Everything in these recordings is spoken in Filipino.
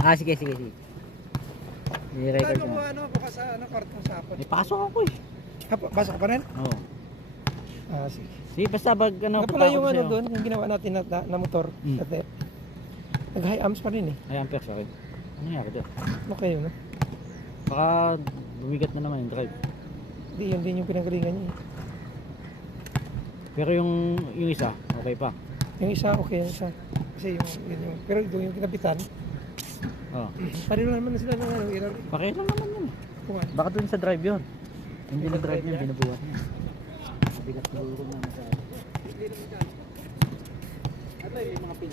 Ah, sige, sige, sige. I-record Ano ko. mo, ano, bukas sa ano, kwarto sa hapon. May pasok ako eh. Pasok ka pa rin? Oo. Ah, sige. Sige, basta pag ano, Nga pala yung punta ano ako sa'yo. doon, yung ginawa natin na motor. Dati. Nag-high amps pa rin eh. Ay, ampere sa akin. Ano nangyari doon? Okay yun, no? Baka bumigat na naman yung drive. Hindi, yun din yung pinanggalingan niya eh. Pero yung isa, okay pa. Yung isa, okay yung isa. Kasi yung pero yung kinapitan, Oo. pareho naman na sila ng ano, error. Pakialam lang naman yun. Kuhan. Baka dun sa drive yun. Hindi Sa na drive drive yun, niya? binubuhat niya. Mabigat na luro na masyado. Ito yung mga pin.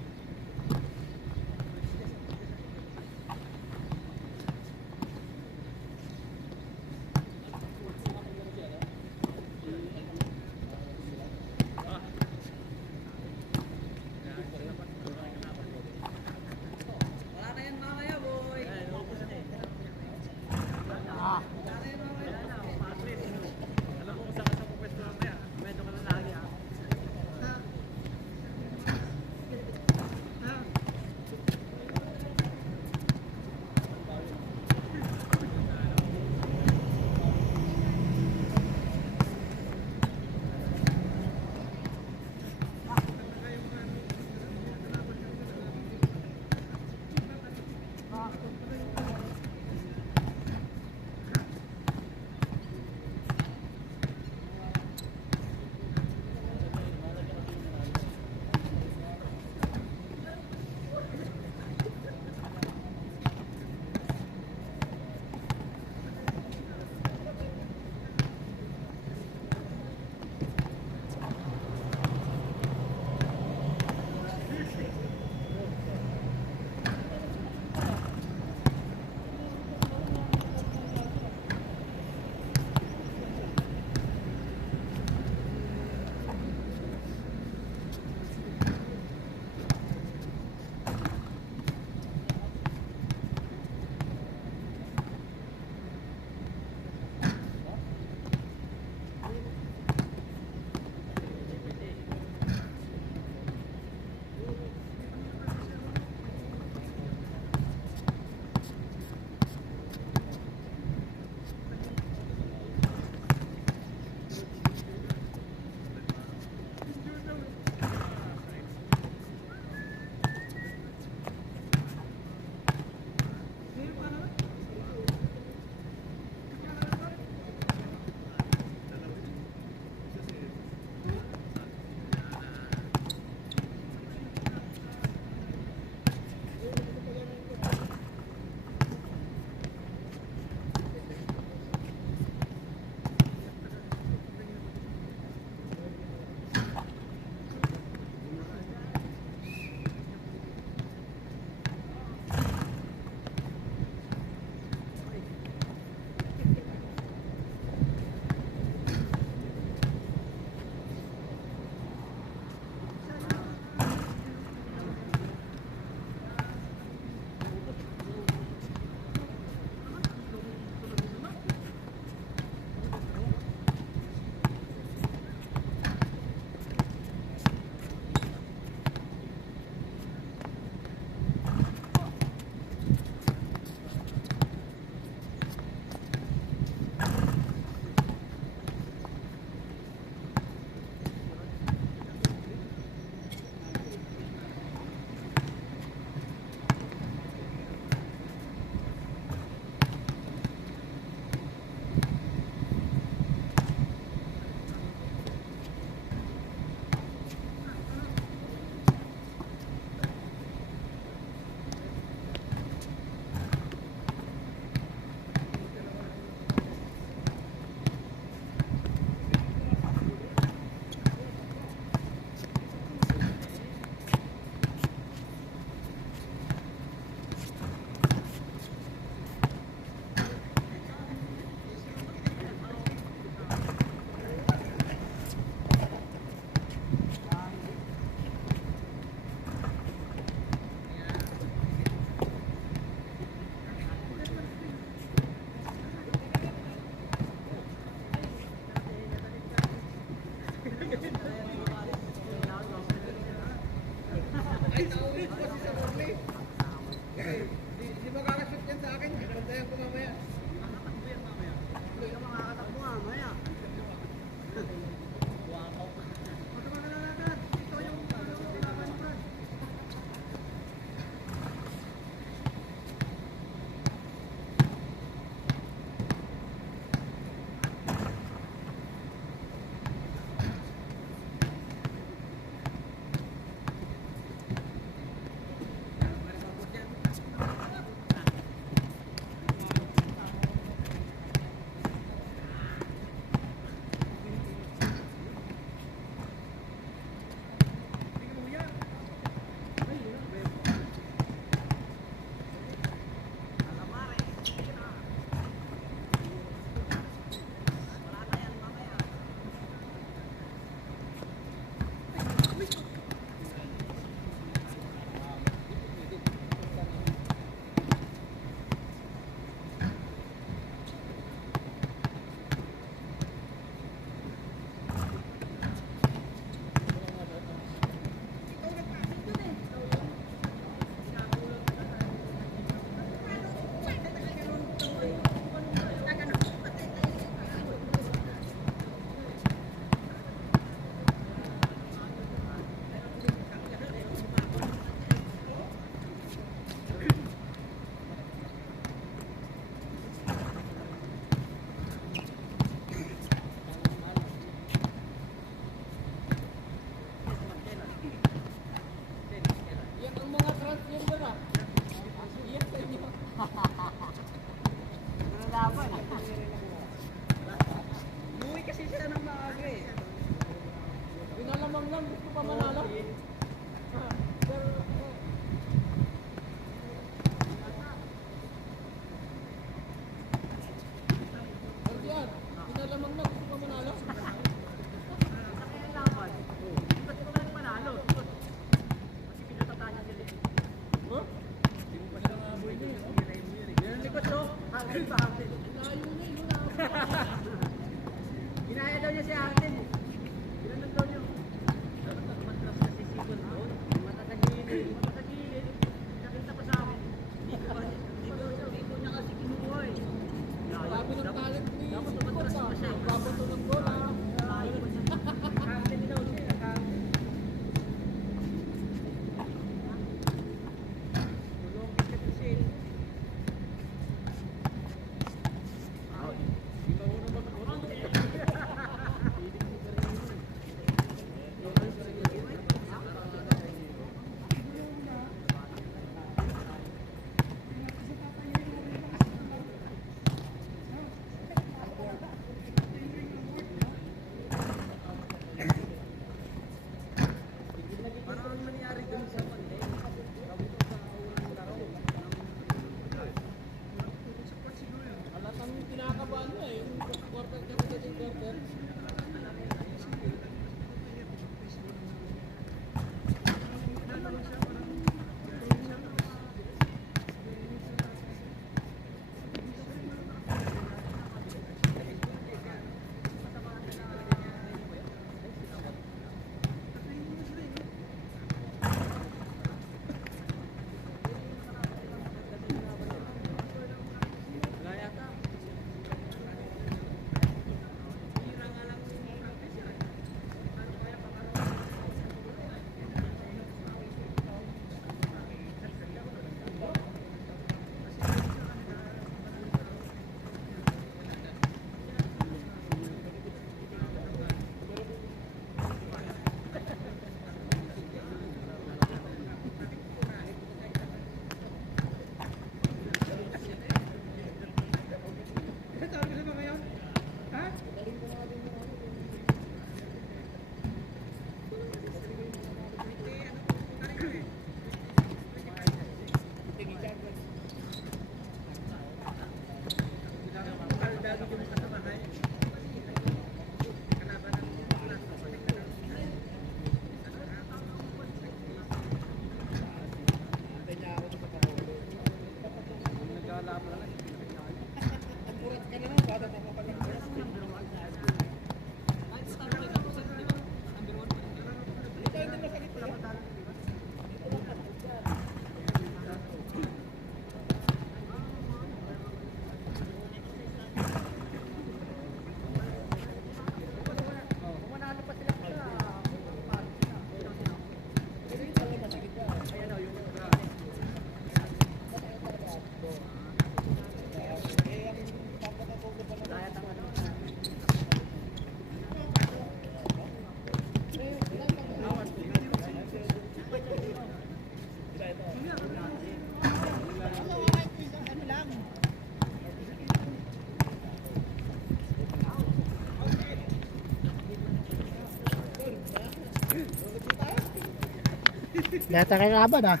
Lahat ang kalaban ah.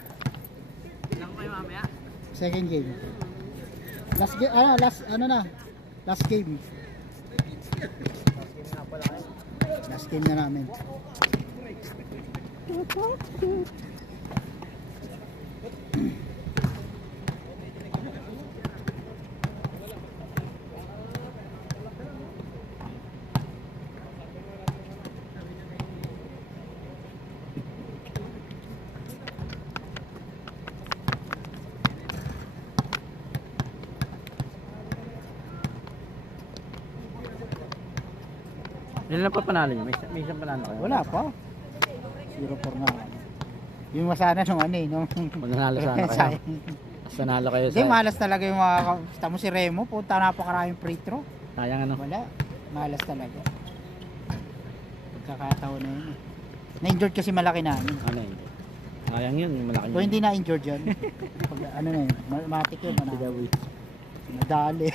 Second game. Last game, last game. Last game na namin. Ilan lang pa panalo nyo? May isang panalo kayo? Wala pa. 0-4 nga. Yung masana nung ano eh. Nung... Mananalo sana kayo. Sayang. Mas nanalo kayo Hindi, sa... malas talaga yung mga... Tamo si Remo, punta napakaraming free throw. Sayang ano? Wala. Malas talaga. Pagkakataon na yun eh. Na-injured kasi malaki namin. Ano yun? Sayang yun, yung malaki Kung hindi na-injured yan, pag, ano na yun, matik yun. Nadali.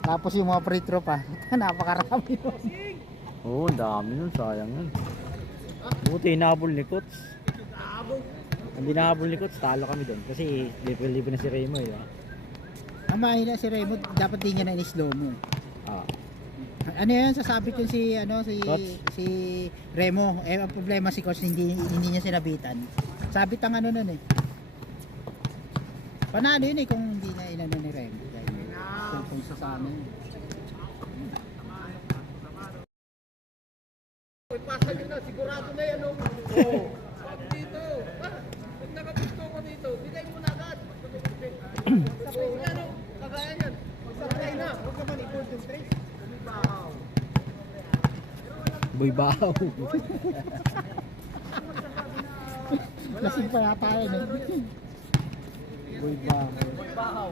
Tapos yung mga free throw pa, napakarami yun. Oo, ang dami nun, sayang yun. Buti hinabol ni Coach. Hindi nahabol ni Coach, talo kami doon. Kasi libre-libre na si Remo eh. Ang mahina si Remo, dapat di niya na in-slow mo. Ah. Ano yan, sasabit yun si, ano, Coach? si Remo. Eh, ang problema si Coach, hindi niya sinabitan. Sabit ang ano nun eh. Panalo yun eh kung hindi na inano ni Remo. Kung sa amin. Ipasa nyo na, sigurado na yan. Oo. Sabi dito. Pag nakagusto ko dito, bigay mo na agad. Sabi niya, no? Kagaya yan. Magsabay na. Huwag naman i-gold yung trace. Bumibahaw. Boy Bahaw. Lasing pa nga tayo eh. Boy Bahaw.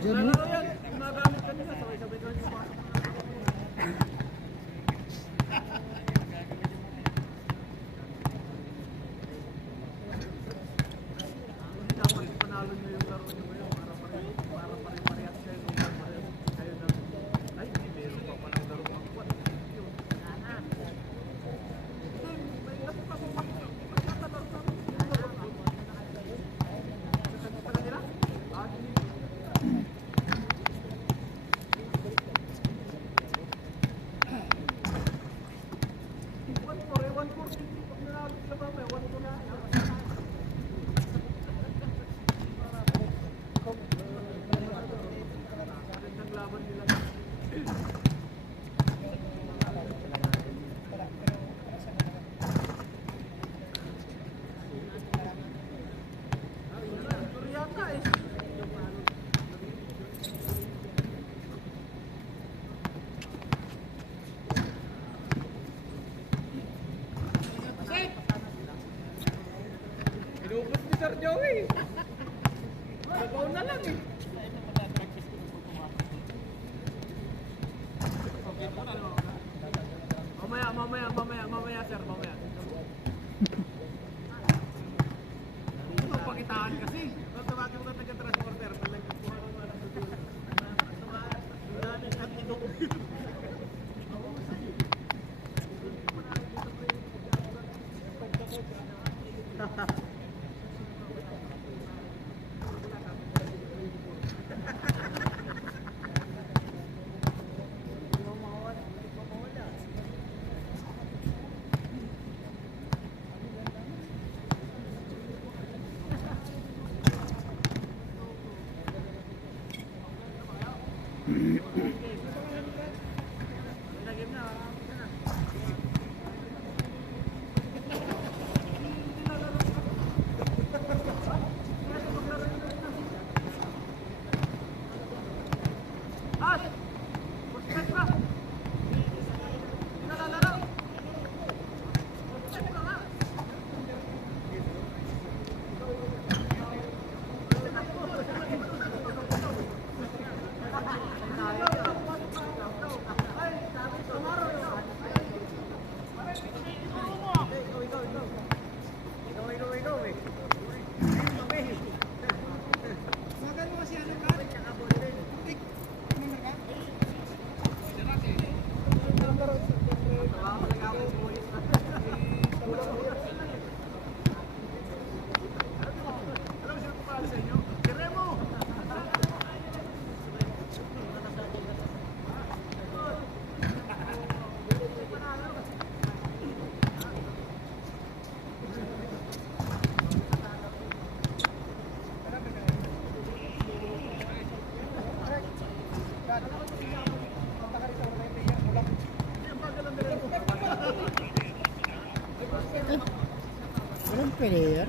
Diyan Inubos ni Sir Joey. Sabaw na lang eh. Mamaya, sir, mamaya. Magpakitaan kasi. Tawagin mo ka taga-transporter. Walang player.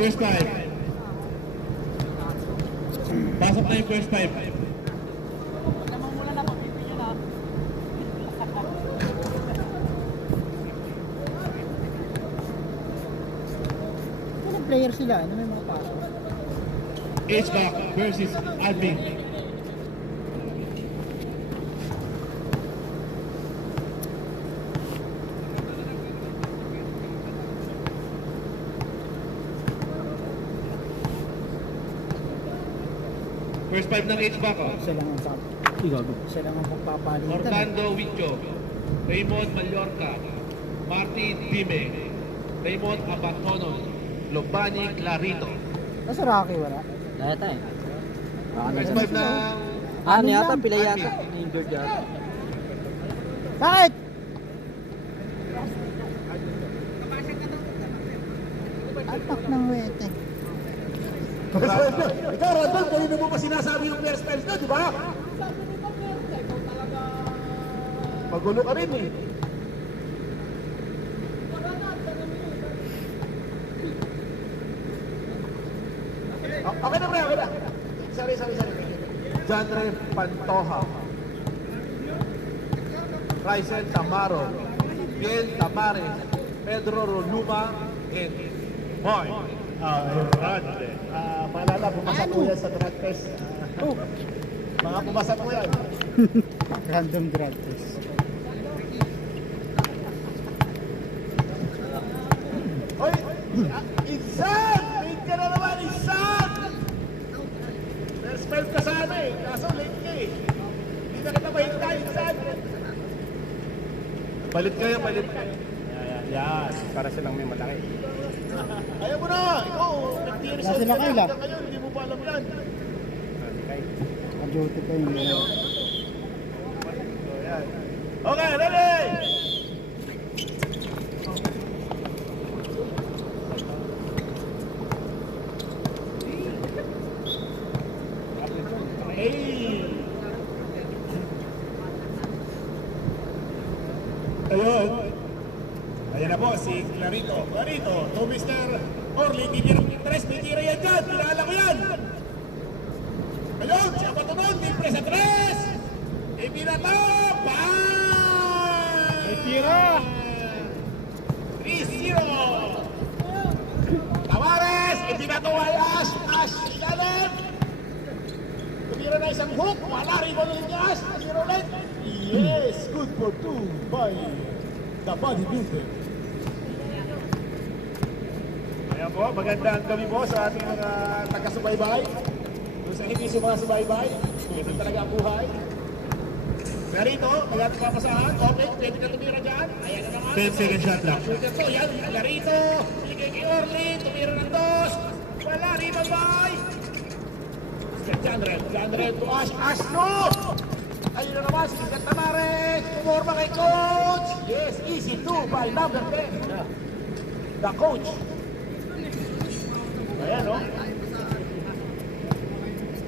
First five. Pasok na yung first five. Ilang player sila? Ano may mga pasok? H-back versus Alvin. First five ng H-back, oh. Isa lang ang isa lang ang pagpapalitan. Orlando Wicho, Raymond Mallorca, Martin Dime, Raymond Abatono, Lobani Clarito. Nasa Rocky wala? Yata eh. First five ng Ano yata, lang? pila yata. Injured yata. Bakit? Atak ng wete. Ikaw, Rodon, kanina mo pa sinasabi yung first five na, di ba? Magulo ka rin eh. Okay na, pre, okay na. Sorry. Janre Pantoja, Raisen Tamaro, Biel Tamares, Pedro Roluma, and Boy. Paalala, bumasa po yan sa drug test. Mga bumasa po yan. Random drug test. Hoy! Insan! Wait ka na naman, Insan! First five ka sana eh. Kaso late ka eh. Hindi na kita mahintay, Insan. Palit kayo. Yan, para silang may malaki. Ayaw mo na! Ikaw, nag-tiris Nasa sila kayo lang. ngayon, hindi mo pa alam yan. Ang-duty pa yung Okay, ready! Hey! Ayun. Ayan na po si Clarito. Clarito, to Mr. Orly, hindi ng interest, may tira yan dyan. Kilala ko yan. Ayun, siya patunod, libre sa tres. Ibinato, bang! May tira. 3-0. Tavares, ibinato ay Ash, ilalim. Tumira na isang hook, wala rin mo ulit ni Ash, 0 ulit. Yes, good for 2 by the bodybuilder. Ayan po, magandang gabi po sa ating mga taga-subaybay. Kung sa hindi sumasubaybay, ito talaga ang buhay. Narito, mag-ating papasahan. Okay, pwede ka tumira dyan. Ayan na naman. 10 second shot lang. Shooter to, yan. Narito, bigay kay Orly, tumira ng dos. Wala, rebound by. John Red to Ash, no! Ayun na naman, si Mr. Tamares, kumorma kay Coach. Yes, easy 2 by number 10. The Coach. Ayan, no?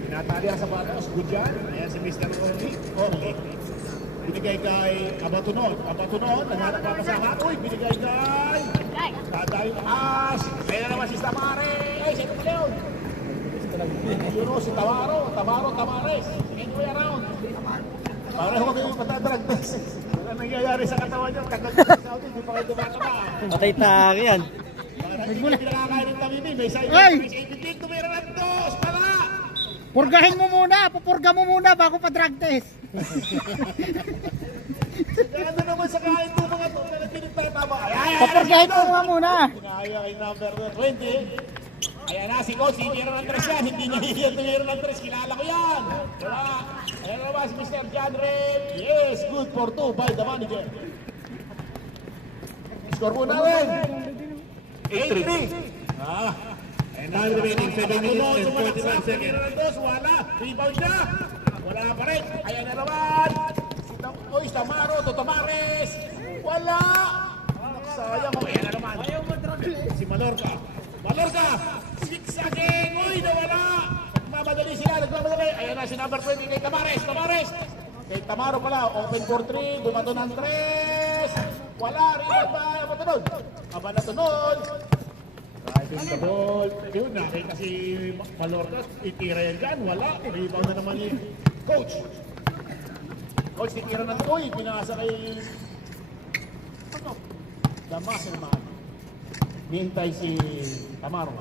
Pinatali ang sapatos, good yan. Ayan si Mr. Orly. Binigay kay Abatunon, naghanap pa pasahan. Uy, binigay kay Tadayon Ash. Ayan na naman si Tamares. Ay, sino pa yun? Yun o, si Tamares. Second way around. Pareho kami yung patadrag test. Ano nangyayari sa katawan niyo? Tagal sa Saudi, hindi pa kayo tumatama. Patay tayo yan. Hindi ka pinakakain ng tamimi. May sa Ay! ipitik, tumira ng dos. Pala! Purgahin mo muna! Pupurga mo muna bago pa drug test! Kaya ano naman sa kain ko mga to? Pinagtatama. Papurgahin mo muna! Pinakaya kay number 20. Ayan na, si Coach, hindi rin ng tres yan. Hindi niya hiyan tumira ng tres. Kilala ko yan. Diba? Ayan na naman si Mr. John Red. Yes, good for 2 by the manager. Score po namin. 8-3. And now remaining 7 minutes and 41 seconds. Wala. Rebound niya. Wala pa rin. Ayan na naman. Si Tamaro to Tamares. Wala. Sayang. Ayan na naman. Si Mallorca. Zigzagging. Uy, nawala. Nagmamadali sila. Ayan na si number 20 kay Tamares. Kay Tamaro pala. Open for 3. Bumato ng 3. Wala. Rebound ba? Abatunod. Passing the ball. Yun, nakita si Malortas. Itira yan dyan. Wala. Rebound na naman ni Coach. Coach, titira na ito. Uy, pinasa kay... Ano? Damas naman. Nihintay si Tamaro.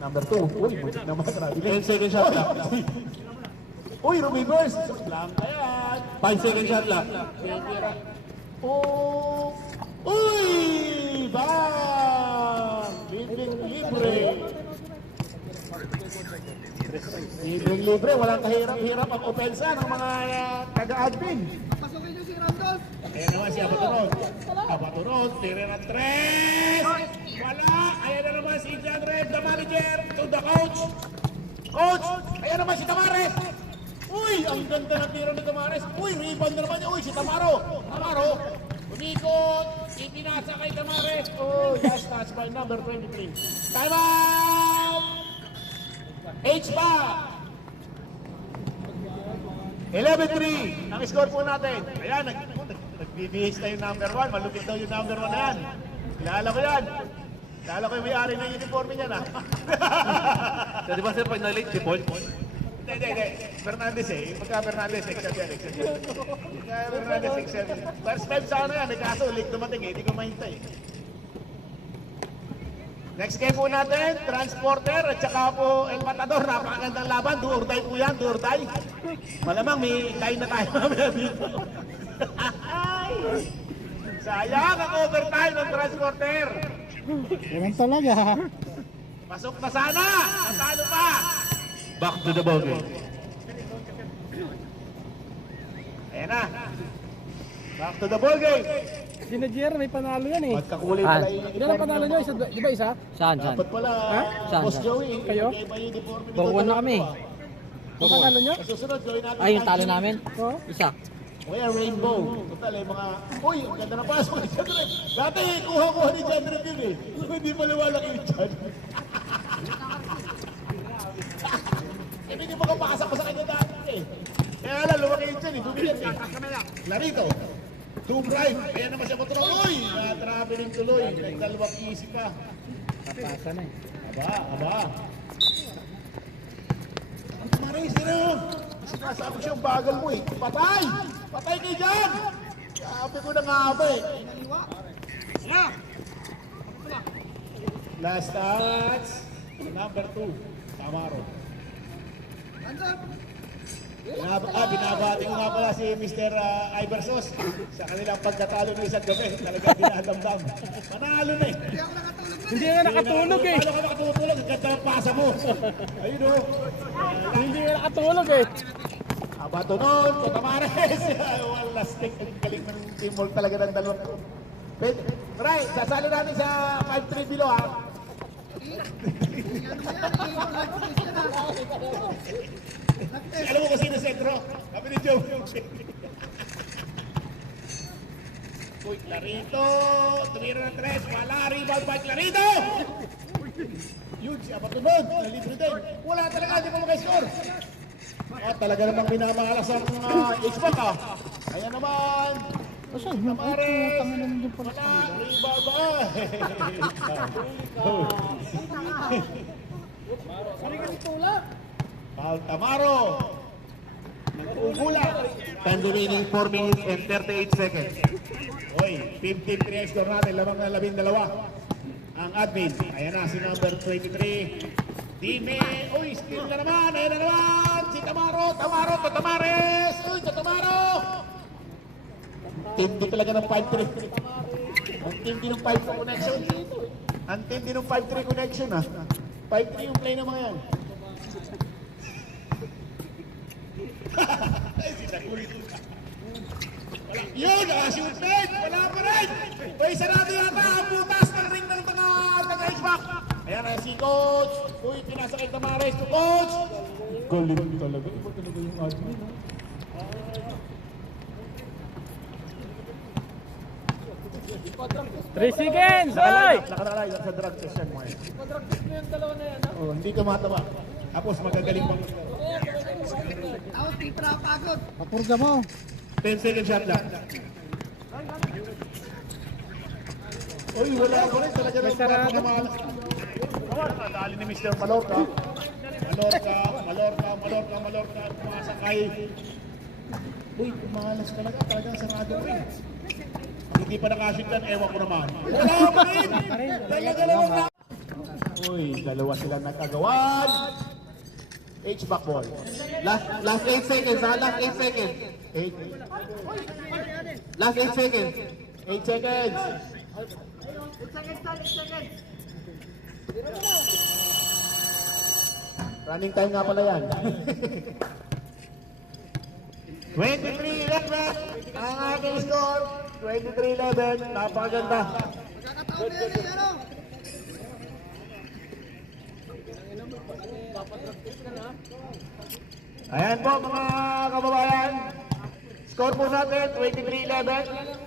Number 2. Uy, butik naman. 10 second shot clock. Uy, reverse. Blanca yan. 5 second shot clock. Titira. Oh! Uy! Bang! Libre. Libre. Walang kahirap-hirap ang opensa ng mga taga-admin. Pasukin niyo si Randos. Ayan naman si Abatunod, tira ng 3! Wala! Ayan na naman si John Red, the manager, to the coach. Coach! Ayan naman si Tamares! Uy! Ang ganda ng tira ni Tamares. Uy! Rebound na naman niya. Uy! Si Tamaro! Umikot! Ipinasa kay Tamares. Oh, that's touch by number 23. Time out! H pa! 11-3 ang score po natin. Ayan, nagbibihis na yung number 1. Malupit daw yung number 1 na yan. Kilala ko yan. Kilala ko yung may-ari ng uniforme niyan, ha? So, di ba sir, pag na-late si Paul? Hindi. Fernandez eh. Pagka Fernandez, except yan. Pagka Fernandez, except yan. First time sa ano yan, may kaso, late dumating eh. Hindi ko mahintay. Next game po natin, Transporter at saka po El Matador. Napakagandang laban. Do or die po yan, do or die. Malamang may kain na tayo mamaya dito. Sayang ang overtime ng Transporter. Ganun talaga. Pasok na sana. Natalo pa. Back to the ball game. Ayan na. Back to the ball game. Ginajer, may panalo yan eh. Magkakulay pala yung Ilan ang panalo nyo? Isa, di ba isa? Saan? Dapat pala, Saan, Boss saan? Joey. Kayo? Iba yung uniforme nito. Bakuan na kami. Ang panalo nyo? Sa susunod, gawin natin. Ay, yung talo namin? Oo. Isa. Kuya Rainbow. Total eh, mga... Uy, ang ganda na pasok ni John Red. Dati, kuha-kuha ni John Red yun eh. Hindi pa liwalang yung John. Hindi mo kapasok ko sa kanya dati eh. Kaya alam, lumaki yung John eh. Bumigyan eh. Larito. Two drive. Ayan naman siya matulog. Uy! Na-traveling tuloy. Nagdalawang easy pa. Napasa na eh. Aba. Ang Maris, ano? Sinasabi ko siya, ang bagal mo eh. Patay! Patay kayo dyan! Sabi ko na nga ba eh. Last touch. Number 2. Tamaro. Binabati ko nga pala si Mr. Iversos sa kanilang pagkatalo ng isang gabi. Talagang dinadamdam. Manalo na eh. Hindi nga nakatulog eh. Paano ka makatutulog? Ang ganda ng pasa mo. Ayun o. Hindi nga nakatulog eh. Abatunon, Tamares. Wala stick. Ang galing ng teamwork talaga ng dalawang. Right, sasali natin sa 5-3 below ha. Alam mo kung sino sentro? Kami ni Joe. Uy, Clarito. Tumira ng 3. Wala. Rebound by Clarito. Yun, si Abatunod. Nalibre din. Wala talaga. Hindi ko makascore. Talaga namang minamalas ang H-Back ah. Ayan naman. Saan yung Tamares. tangan yung pala sa Wala. kanila? Rebound. Paul Tamaro. Nag-ugula. 10 remaining 4 minutes and 38 seconds. Oy, 15-3 score natin. Lamang na 12. Ang admin. Ayan na si number 23. Dime. Uy, steal na naman. Ayan na naman. Si Tamaro. Tamaro to Tamares. Uy, to Tamaro. Tindi talaga ng 5-3. Ang tindi ng 5-3 connection. Ang tindi ng 5-3 connection ha. 5-3 yung play ng mga yan. Yun, shoot bait! Wala pa rin! Uy, sarado yata ang butas ng ring ng mga taga-H-Back. Ayan na si Coach. Uy, pinasa kay Tamares to Coach. Galing talaga. Iba talaga yung admin. 3 seconds! Oy! Nakalagay lang sa drug test yan mo eh. Oh, hindi ka matama. Tapos magagaling pang... Papurga mo. 10 second shot lang. Uy, wala pa rin talaga ng sarado. pagkamalas. Dali ni Mr. Malorca. Malorca. Pumasakay. Uy, kumalas talaga. Talagang sarado rin. Kung hindi pa nakashoot yan, ewan ko naman. Wala pa rin! Talaga naman na. Uy, dalawa silang nagkagawan. H-back ball. Last 8 seconds ha, last 8 seconds. 8 Last 8 seconds. seconds. Running time nga pala yan. 23-11 ang ating score. 23-11. Napakaganda. Ayan po mga kababayan. Score po natin 23-11.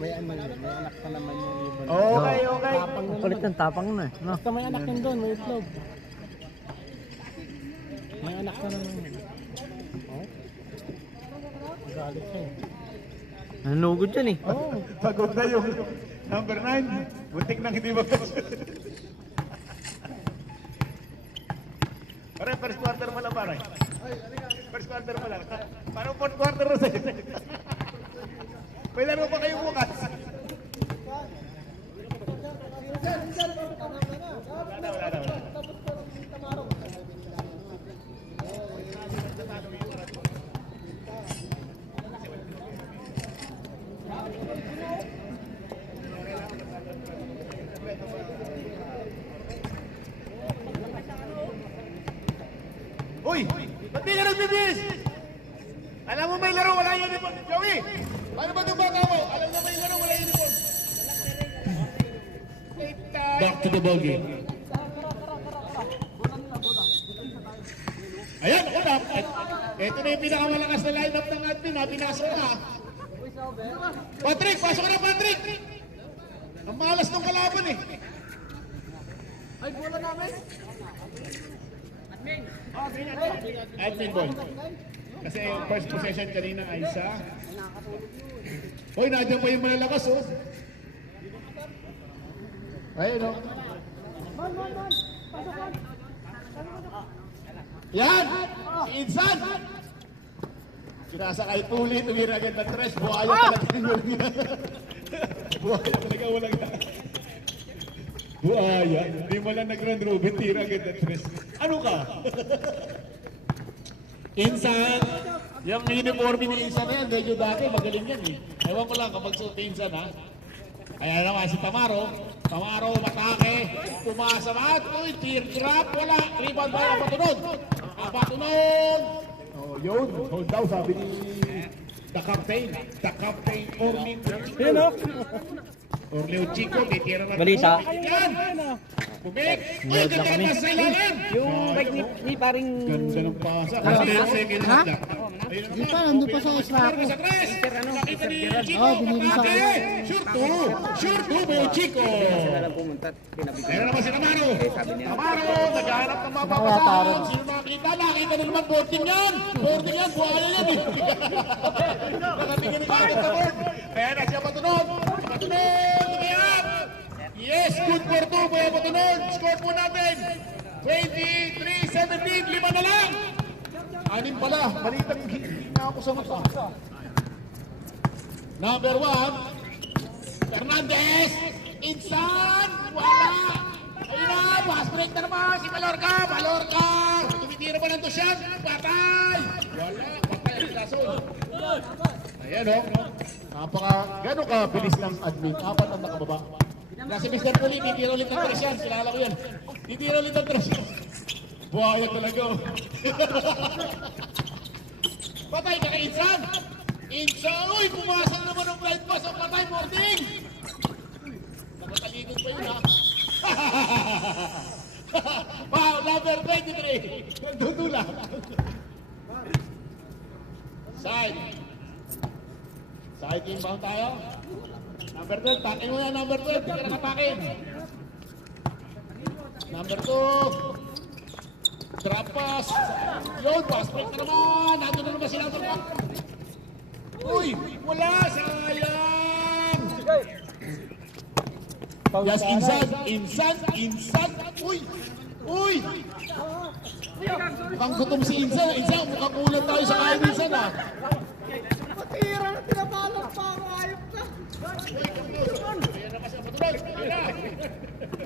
May anak pa naman yung ibon. Okay. Ang kulit ng tapang na eh. No? Basta may anak yun doon, may itlog. May anak pa naman yun. Oh? Galit siya eh. Nanugod yan eh. Oo. Pagod na yung number 9. Butik nang hindi ba? Pare, first quarter mo lang pare. First quarter mo lang. Parang fourth quarter na sa'yo. May laro pa kayong bukas. Wala na. Uy! Ba't di ka nagbibis? Alam mo may laro, wala uniform. Joey! Paano ba itong bata mo? Alam na may laro, wala uniform. Back to the ball game. Ayan, ako na. Ito na yung pinakamalakas na lineup ng admin, ha? Pinasok na. Patrick, pasok ka na, Patrick! Ang malas ng kalaban eh. Ay, bola namin! Admin ball. Kasi first possession kanina ay sa... Hoy, nandiyan pa yung malalakas, oh. Ayun, oh. Yan! Si Insan! Sinasakay tuloy, tumira agad ng tres. Buhaya talaga yung walang yan. Buhaya talaga walang yan. Buhaya. Hindi mo lang nag-run Ruben, tira agad ng tres. Ano ka? Insan! Yung uniforme ni Insan na yan, medyo dati, magaling yan eh. Ewan ko lang kapag suot ni Insan ha. Kaya naman si Tamaro. Tamaro, matake. Pumasa lahat. Uy, teardrop. Wala. Rebound ba? Apatunod. Apatunod. Oh, yun. Hold daw, sabi ni the captain. The captain, Orly. Yun o! Orly Chico, may tira na. Balita. Yan. Bumik. Uy, Nerd na ganda kami. na sa ilalim. Yung bike ni paring... Ganda ng pasa. Last 10 seconds Ha? lang. Di pa, nandun pa sa extra ako. Sa tres. Nakita ni Chico. Oh, binibisa ko. Matake. Sure to, Boy Chico. Meron naman si Tamaro. Tamaro, naghahanap ng mapapasahan. Sino makita? Nakita na naman boarding yan. Boarding yan, buhaya yan eh. Nakatingin ka agad sa board. Kaya na siya patunod. Patunod, umiyak. Yes, good for two, Boy Patunod. Score po natin. 23-17, 5 na lang. 6 pala, balitang hindi na ako sa mata. Number 1, Fernandez, Insan, wala. Ayun na, pass break na naman si Malorca. Tumitira pa ng Tusyan, patay. Wala, patay ang Lason. Ayan o, gano'n ka bilis ng admin, 4 ang nakababa. Nasi Mr. Puli, titira ulit ng tres yan, kilala ko yan. Titira ulit ng tres yan. Buhaya talaga o. Patay ka kay Insan. Insan, uy, pumasok naman ng blind pass ang patay, Morting! Nakataligod pa yun, ha? Wow, number 23. Nagdudula. Side. Side inbound tayo. Number 12, takin mo na number 12, hindi ka nakatakin. Number 2. Drop pass. Yun, pass break na naman. Nandun na naman si number 1. Uy, wala, sayang! Yes, Insan. Uy! Mukhang gutom si Insan. Insan, mukhang kulang tayo sa kain Insan ah. Matira na tinabalak pa ako, ayok ka.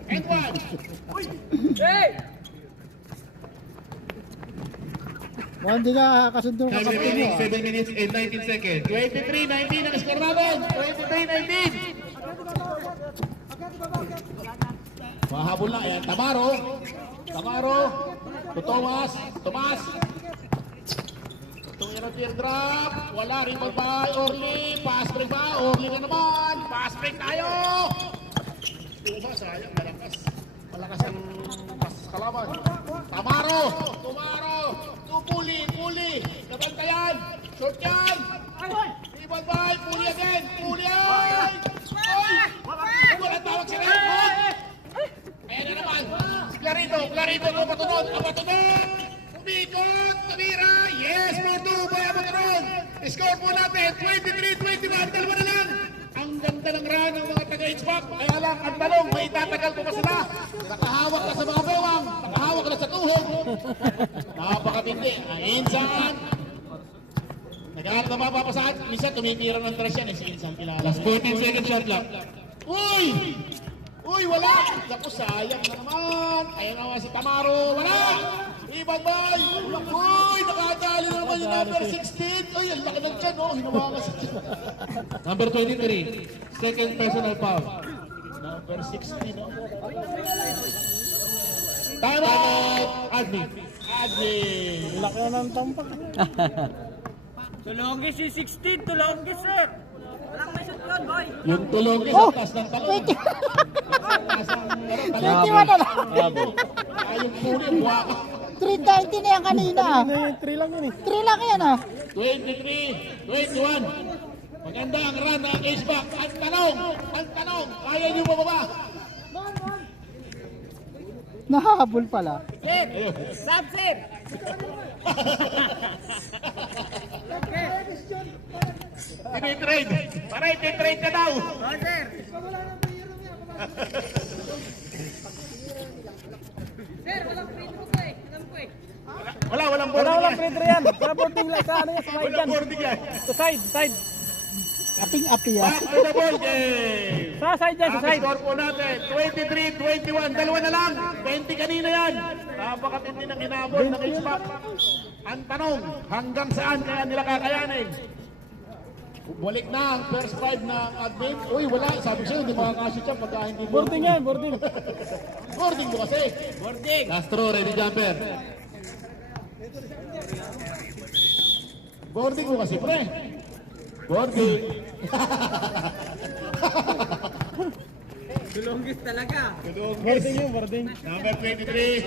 And one. Hey! Mukhang hindi ka kasundo ka Time sa remaining pino. 7 minutes and 19 seconds. 23-19 ang score natin. 23-19. Mahabol na. Ayan, Tamaro. Tomas. Itong yung teardrop. Wala. Rebound by Orly. Pass break ba? Orly na naman. Pass break tayo. Tuba, sayang. Malakas ang pass kalaban. Tamaro. Puli. Nabantayan. Short yan. Rebound by. Puli again. Wala tawag si Raymond. Ayan na naman. Si Clarito patunod. Umikot. Tumira. Yes, for 2 by Abatunod. Score po natin. 23-21. Dalawa na lang. Ang ganda ng run ng mga taga-HVAC. Kaya lang, ang talong, may itatagal ko pa sila. Nakahawak na sa mga bewang. Nakahawak na sa tuhog. Napakatindi. Ang Insan. Nag-aaral na mapapasahan. Minsan tumipira ng trash yan. Si Insan kilala. Last 14 seconds shot clock. Uy, wala! Naku, sayang na naman! Ayan naman si Tamaro, wala! Rebound by! Uy, nakadali na naman yung number 16! Uy, ang laki ng tiyan, oh! Hinawakan sa tiyan. Number 23. Second personal foul. Number 16, oh. Time out! Admi. Laki na ng tampak. Tulongis si 16, tulongis sir. Walang may shot yun, boy. Yung tulong sa taas ng talong. 21 na lang. Ayong puli, buwaka. 390 na yan kanina. 3 lang yun eh. 3 lang yan ah. 23-21. Maganda ang run ng HVAC. Ang tanong, kaya niyo ba? Nahabol pala. Sir! Sab, sir! Tinitrade. Para ititrade ka daw. Oh, sir! Sir, walang free throw ko eh. Alam ko eh. Walang boarding yan. Para boarding lang sa ano yan. Walang boarding yan. Sa side. Aping-api ah. Back to the ball game. Sa side yan, Ang score po natin, 23-21. Dalawa na lang. 20 kanina yan. Napakatindi ng hinabol ng HVAC. Ang tanong, hanggang saan kaya nila kakayanin? Balik na ang first 5 ng admin. Uy, wala. Sabi sa'yo, hindi makakashoot yan pagka hindi boarding yan, boarding. Boarding mo kasi. Boarding. Last throw, ready jumper. Boarding mo kasi, pre. Boarding. Tulongis talaga. Boarding yun, boarding. Number 23,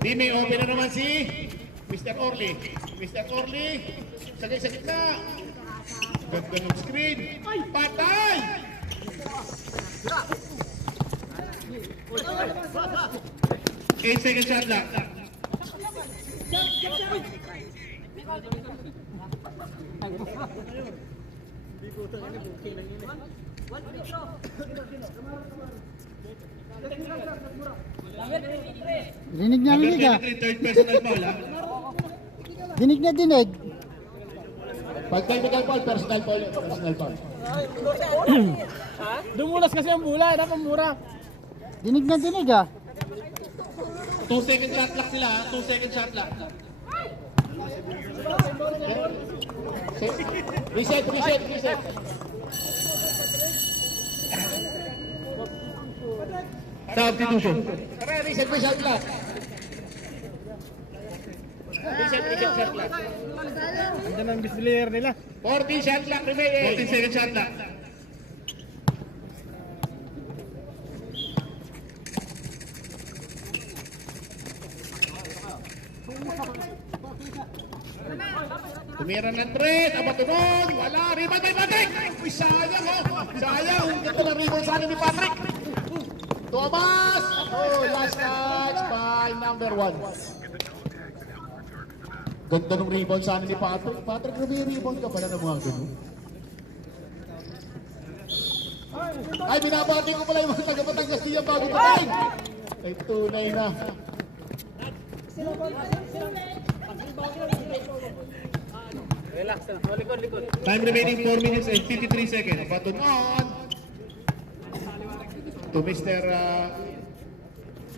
Dime, open na naman si Mr. Orly. Sagay sa gitna. Ganda ng screen. Patay! Eight second shot clock. Dinig niya, Number dinig ah. 23, third personal foul. Dinig na dinig. Pag technical foul, personal foul. Dumulas kasi ang bula, dapat mura. Dinig na dinig ah. 2 second shot clock sila, 2 second shot clock. Reset. Substitution. Tara, reset shot clock. Reset shot clock. Andiyan ang bislier nila. 40 shot clock remaining. 14 second shot clock. Tumira ng threat, Abatunod, wala, rebound by Patrick! Uy, sayang oh! Sayang, ang ganda ng rebound sana ni Patrick! Thomas! Oh, last touch by number 1. Ganda ng rebound sana ni Patrick. Patrick, rebound ka pala ng mga ganun. Ay, binabati ko pala yung mga taga-Batangas diyan bago patayin. Ay, tunay na. Time remaining 4 minutes and 53 seconds. Baton on. To Mr.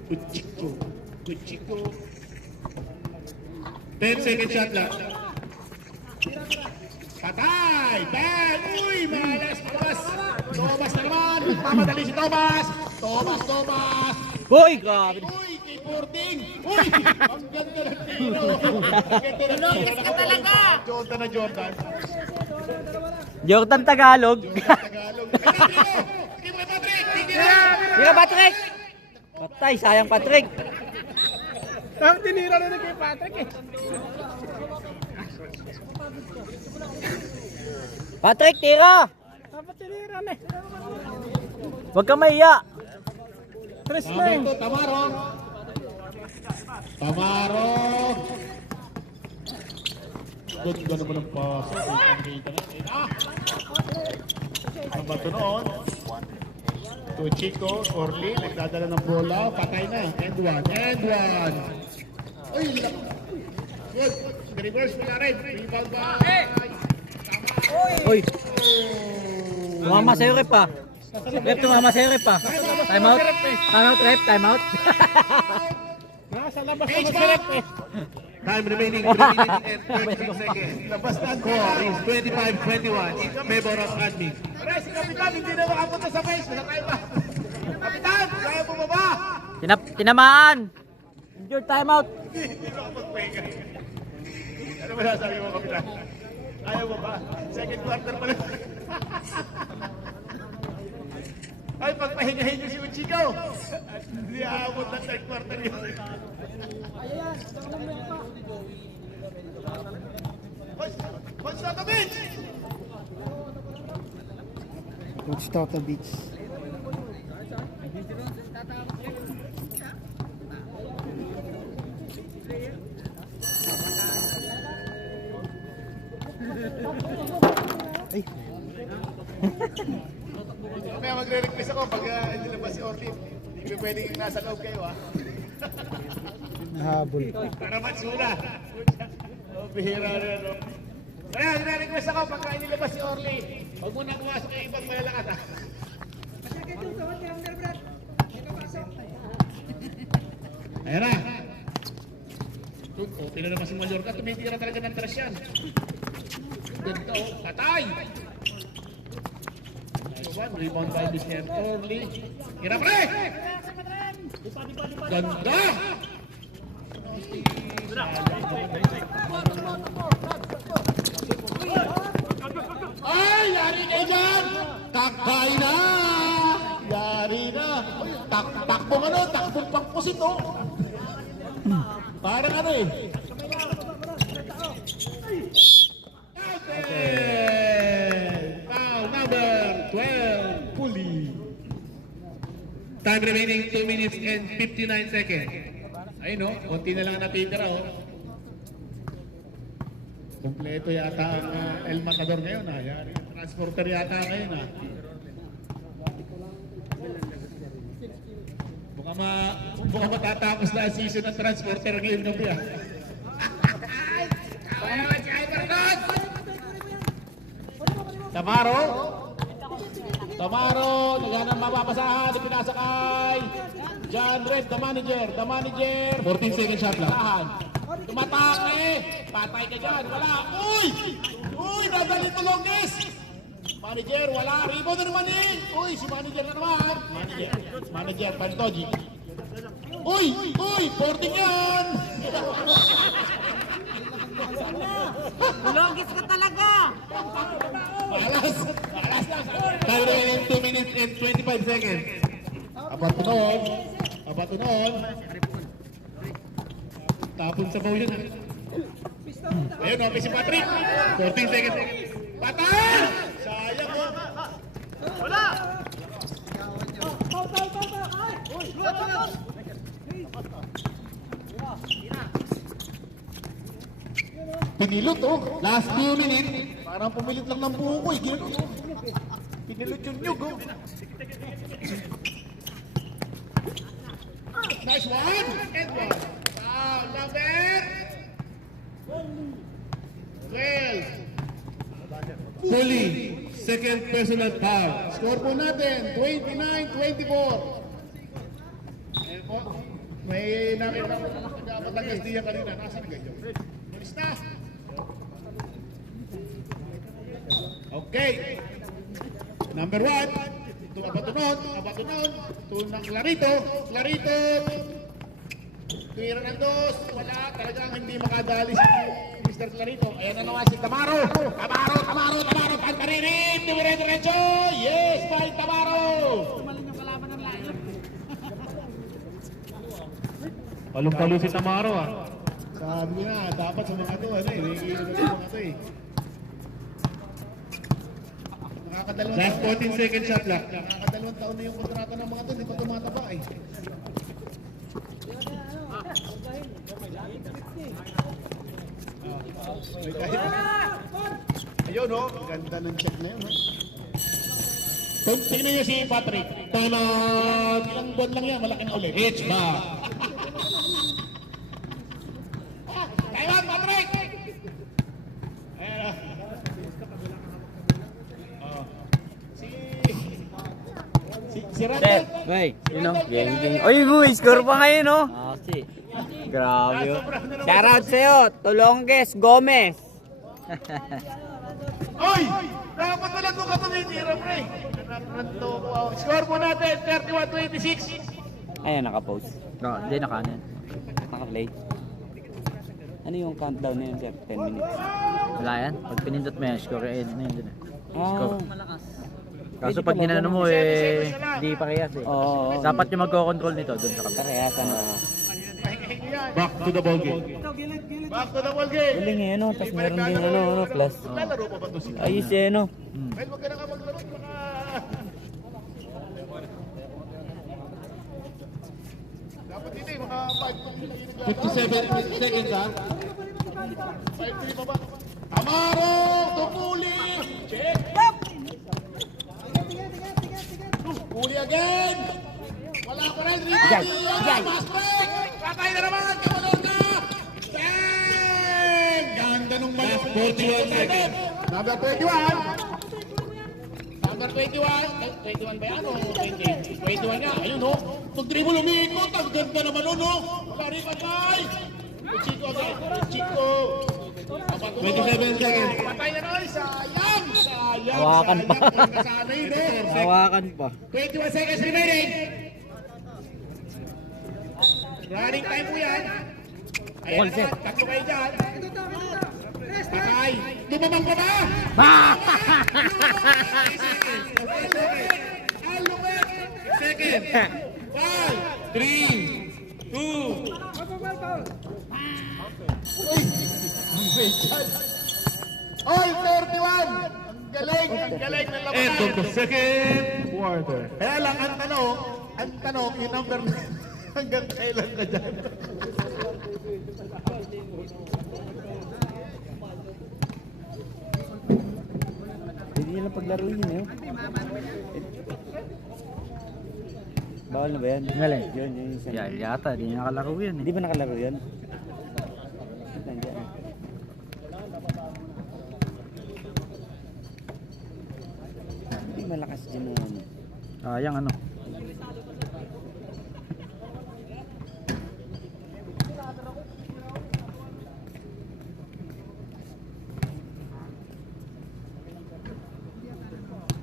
Kuchiko. Kuchiko. 10 second shot lang. Patay! Ben! Uy! Malas! Malas! Thomas na naman! Mamadali si Thomas! Thomas! Boy, grabe. Uy! Kay Porting! Uy! Ang ganda ng tiro! Ang ganda ng tiro! ka talaga! Jordan na Jordan. Jordan Tagalog. Tagalog. Sige mo kay Patrick! Hindi na! Tira, Patrick! Patay, sayang Patrick. Parang tinira na kay Patrick eh. Patrick, tira! Dapat tinira na eh. Huwag ka mahiya. Chris na eh. Ito, Tamaro! Tamaro! Ganda naman ang paso. Kita natin. Ang bato noon. To Chico, Orly, nagdadala ng bola. Patay na. And one. Uy! Good. Reverse mo na rin. Rebound ba? Uy. Tumama sa'yo, Rep, pa. Rep, tumama sa'yo, Rep, pa. Time out. Time out, Rep. Time out. Nasa labas na masarap eh. Time remaining 3 minutes and 36 seconds. Labas na ang Score is 25-21 in favor of admin. Aray, si Kapitan, hindi na makapunta sa base. Wala tayo ba? Kapitan, kaya bumaba. Tinamaan. Injured, time out. Hindi ka kapag-pega. Ano ba sasabi mo, Kapitan? Ayaw mo ba? Second quarter pa lang. Ay, pagpahinga-hinga si Uchiko. Hindi aabot ng third quarter yun. Coach Totovic! Coach Totovic. Ay, Kaya magre-request ako pag hindi labas si Orly. Hindi ko pwedeng nasa loob kayo, ha? nahabol. Para matsura. Oh, bihira na yan, no? Kaya nire-request ako pagka inilabas si Orly. Huwag mo na pumasok yung ibang malalakas, ha? Ayan na. Oh, pinalabas si Mallorca. Tumitira talaga ng trash yan. Ganda, oh. Patay! Nice one. Rebound by Mr. Orly. Tira pre! Ganda! Ay, yari na dyan! Takay na! Yari na! Takbong ano? Takbong pangpusit, oh! Parang ano eh. Okay. Foul number 12, Puli. Time remaining 2 minutes and 59 seconds. Ayun, no? Konti na lang natitira, oh. Kompleto yata ang El Matador ngayon, ha? Yari, transporter yata ngayon, ha? Mukhang matatapos na ang season ng transporter ngayon gabi, ha? Tamaro, naghanang mapapasahan, pinasakay. John Red, the manager. 14 second shot lang. Tumatake! Patay ka dyan! Wala! Uy! Dadali ito Longnes! Manager, wala! Rebound na naman eh! Uy! Si manager na naman! Manager, Pantoji. Uy! Porting yan! Logis ka talaga! Malas lang! Time remaining 2 minutes and 25 seconds. Abatunon! Tapon sa baw yun. Ayun, okay si Patrick! 14 seconds. Patay! Sayang oh! Pinilot oh! Last 2 minutes. Parang pumilit lang ng buko eh. Pinilot yung nyug oh! Nice one. And one. Foul number 12. Puli, second personal foul. Score po natin, 29-24. May nakita ko nagkakatagas diya kanina. Nasaan ganyan? Malis na. Okay. Number 1. Abatunod. Ito ng Clarito. Tuwira ng dos. Wala. Talagang hindi makadali si Mr. Clarito. Ayan na naman si Tamaro. Pantaririn. Diretso. Yes, by Tamaro. Palong-palo si Tamaro ah. Sabi na, dapat sa mga to, nakikinig sa mga to eh. Nakakadalawang Last 14 second shot clock. Nakakadalawang taon na yung kontrata ng mga to, hindi pa tumataba eh. May kahit. Ayun no, ganda ng check na yun. Tingnan niyo si Patrick. Tanot! Ilang buwan lang yan, malaki na ulit. Hitch back. Ayun, Patrick! Ayun. Si Randall. Hey, yun o. Oy, boy, score pa ngayon, no? Ah, si. Grabe, oh. Shoutout sa'yo, Tulonges Gomez. Oy! Nakapatalag ko ka ito ni Tira, pre. Score po natin, 31-26. Ayan, nakapost. No, hindi nakanan. Naka-play. Ano yung countdown na yun, sir? 10 minutes. Wala yan. Pag pinindot mo yan, score yan. Ano yun dun eh. Ah, Score. Kaso pag ginano mo eh, hindi pa kayas eh. oo. Dapat yung magko-control nito dun sa kabila. Kakayasan na. Back to the ball game. Back to the ball game. Galing eh, ano? Tapos meron din, ano, plus. Lalaro pa ba ito sila? Ayos eh, ano? Well, wag ka na ka maglaro. Dapat hindi, mga 57 seconds ah. 5-3 pa ba? Amaro! Tupuli! Check! Puli again! Wala pa rin! Pass break! Patay na naman! Kamalor na! Bang! Ganda nung Last 41 seconds. Number 21! Number 21 ba yan o 20? 21 nga, ayun o. Pag-dribble umikot, ang ganda naman o no. Wala rin patay. Chico agad, Chico. 27 seconds. Patay na rin, sayang. Hawakan pa. Nasanay no. Hawakan pa. 21 seconds remaining. Running time po yan. Ayan naman, tatlo kayo dyan. Patay. Tumamang ka ba? Alumit! Second. 5, 3, 2, Oy, 31! Ang galing ng end labanan. of the second quarter. Kaya lang, ang tanong, yung number na, hanggang kailan ka dyan? Hindi nila paglaro yun, eh. Bawal na ba yan? Ngayon. Yun, yun. Yeah, yata, di nakalaro yan eh. Hindi ba nakalaro yan? Nandiyan. Hindi malakas dyan na ano. Sayang ano.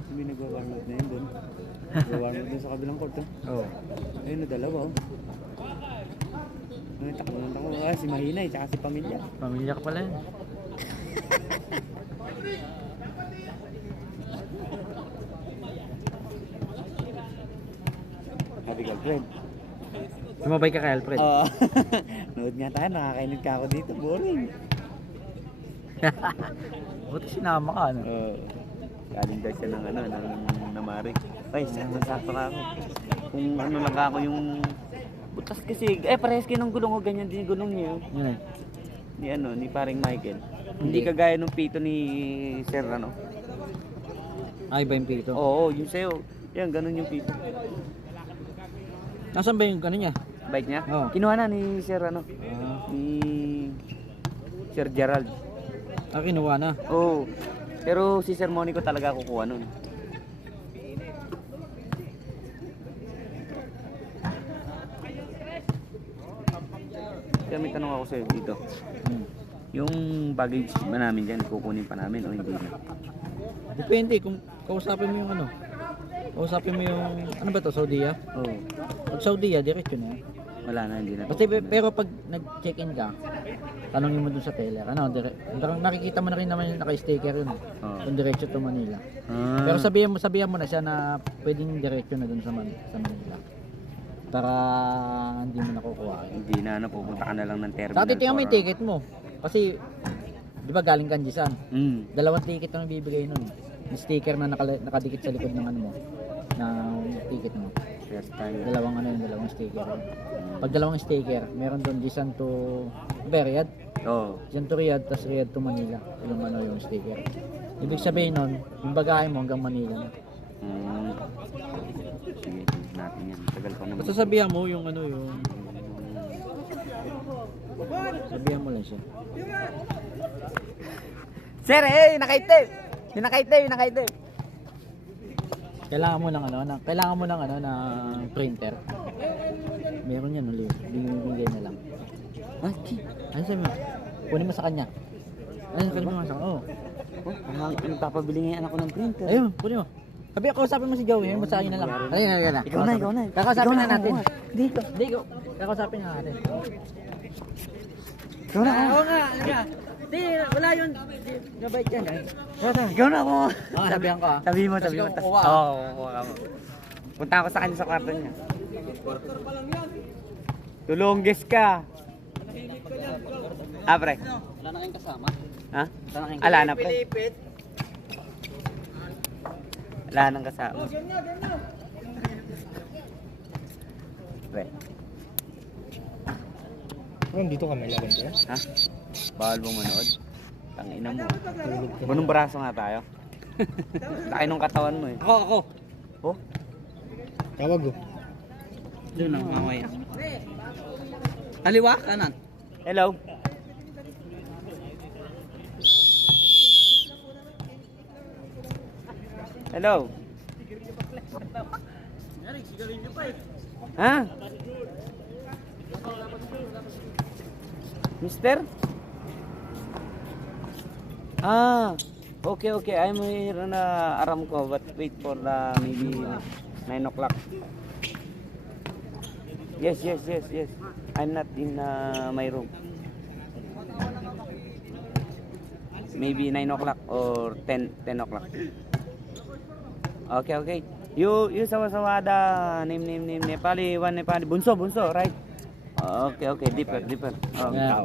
Hindi nagwa-warm up na yun doon. Nagwa-warm up doon sa kabilang court. Oo. Ayun na dalawa. Oh. Ay, takbo ng takbo. Ah, si Mahina tsaka si Pamilya. Pamilya ka pala yan. Happy girlfriend. Sumabay ka kay Alfred. Oo. Nood nga tayo, nakakainig ka ako dito. Boring. Buti sinama ka ano. Oo. Galing daw siya ng ano, ng namarik. Ay, sakto ka ako. Kung ano lang ako yung butas kasi, parehas kayo ng gulong o ganyan din yung gulong niyo. Yun eh. Ni ano, ni paring Michael. Hindi kagaya nung pito ni Sir ano. Ay ba yung pito? Oo, yung sa'yo. Yan, ganun yung pito. Nasaan ba yung ano niya? bike niya? Oo. Kinuha na ni Sir ano? Ni Sir Gerald. Kinuha na. Oo. Pero si Sir Monico talaga kukuha nun. Kaya may tanong ako sa'yo dito. Hmm. Yung baggage ba namin dyan, kukunin pa namin o hindi na? Depende kung kausapin mo yung ano. Kausapin mo yung, ano ba to, Saudiya? Oo. Pag Saudiya, diretso na yan. Wala na, hindi na. Basta, pero pag nag-check-in ka, tanongin mo dun sa teller, ano, nakikita mo na rin naman yung naka-sticker yun. Oo. Kung diretso to Manila. Ah. Pero sabihan mo na siya na pwedeng diretso na dun sa Manila. Para hindi mo nakukuha. Hindi na, ano, pupunta ka na lang ng terminal. Saka titingnan mo yung for- ticket mo. Kasi, di ba galing Kanjisan? Mm. 2 ticket ang bibigay nun. Yung sticker na nakadikit sa likod ng ano mo. Ng ticket mo. First time. 2 yung 2 sticker. Pag 2 sticker, meron doon Jisan to Riyadh. Oo. Jisan to Riyadh, tas Riyadh to Manila. Yung ano yung sticker. Ibig sabihin nun, yung bagahe mo hanggang Manila. Mm. Sige, tingnan natin yan. Tagal pa naman. Basta sabihan mo yung ano yung... Sabihan mo lang siya. Sir, nakaitip! Yung nakaitip! Kailangan mo ng ano, kailangan mo ng ano ng printer. Meron yan ulit. Binibigay na lang. Ah, Ano sabi mo? Kunin mo sa kanya. Ano kunin mo sa kanya? Oo. parang nagpapabili ngayon ako ng printer. Ayun, kunin mo. Sabi, kausapin mo si Joey. Ayun, basahin na lang. Ayun na. Ikaw na. Kakausapin Ikaw na na, natin. kumuha. Hindi ko. Kakausapin na natin. Ikaw na, Oo nga, alaga. Hindi, wala yun. Gabait yan. Ikaw na ako. Oo, sabihan ko ah. Sabi mo. Tapos ikaw Tas- kukuha. Oo, kukuha ka mo. Punta ako sa kanya sa kwarto niya. Tulongges ka. Pre. Wala na kayong kasama? Ha? Wala na kayong Ala na, pre. Wala nang kasama. Pre. Dito kami laban ko. Ha? Bawal bang manood? Tangina mo. Bunong braso nga tayo. Laki nung katawan mo eh. Ako. Oh? Tawag ko. Doon lang, mamaya. Kaliwa, kanan. Hello? Hello? Ha? Mister? Okay. I'm here na Aramco, but wait for the maybe 9 o'clock. Yes. I'm not in my room. Maybe 9 o'clock or 10 o'clock. Okay. You sawa the name Nepali, one Nepali. Bunso, right? Okay. Deeper. Yeah.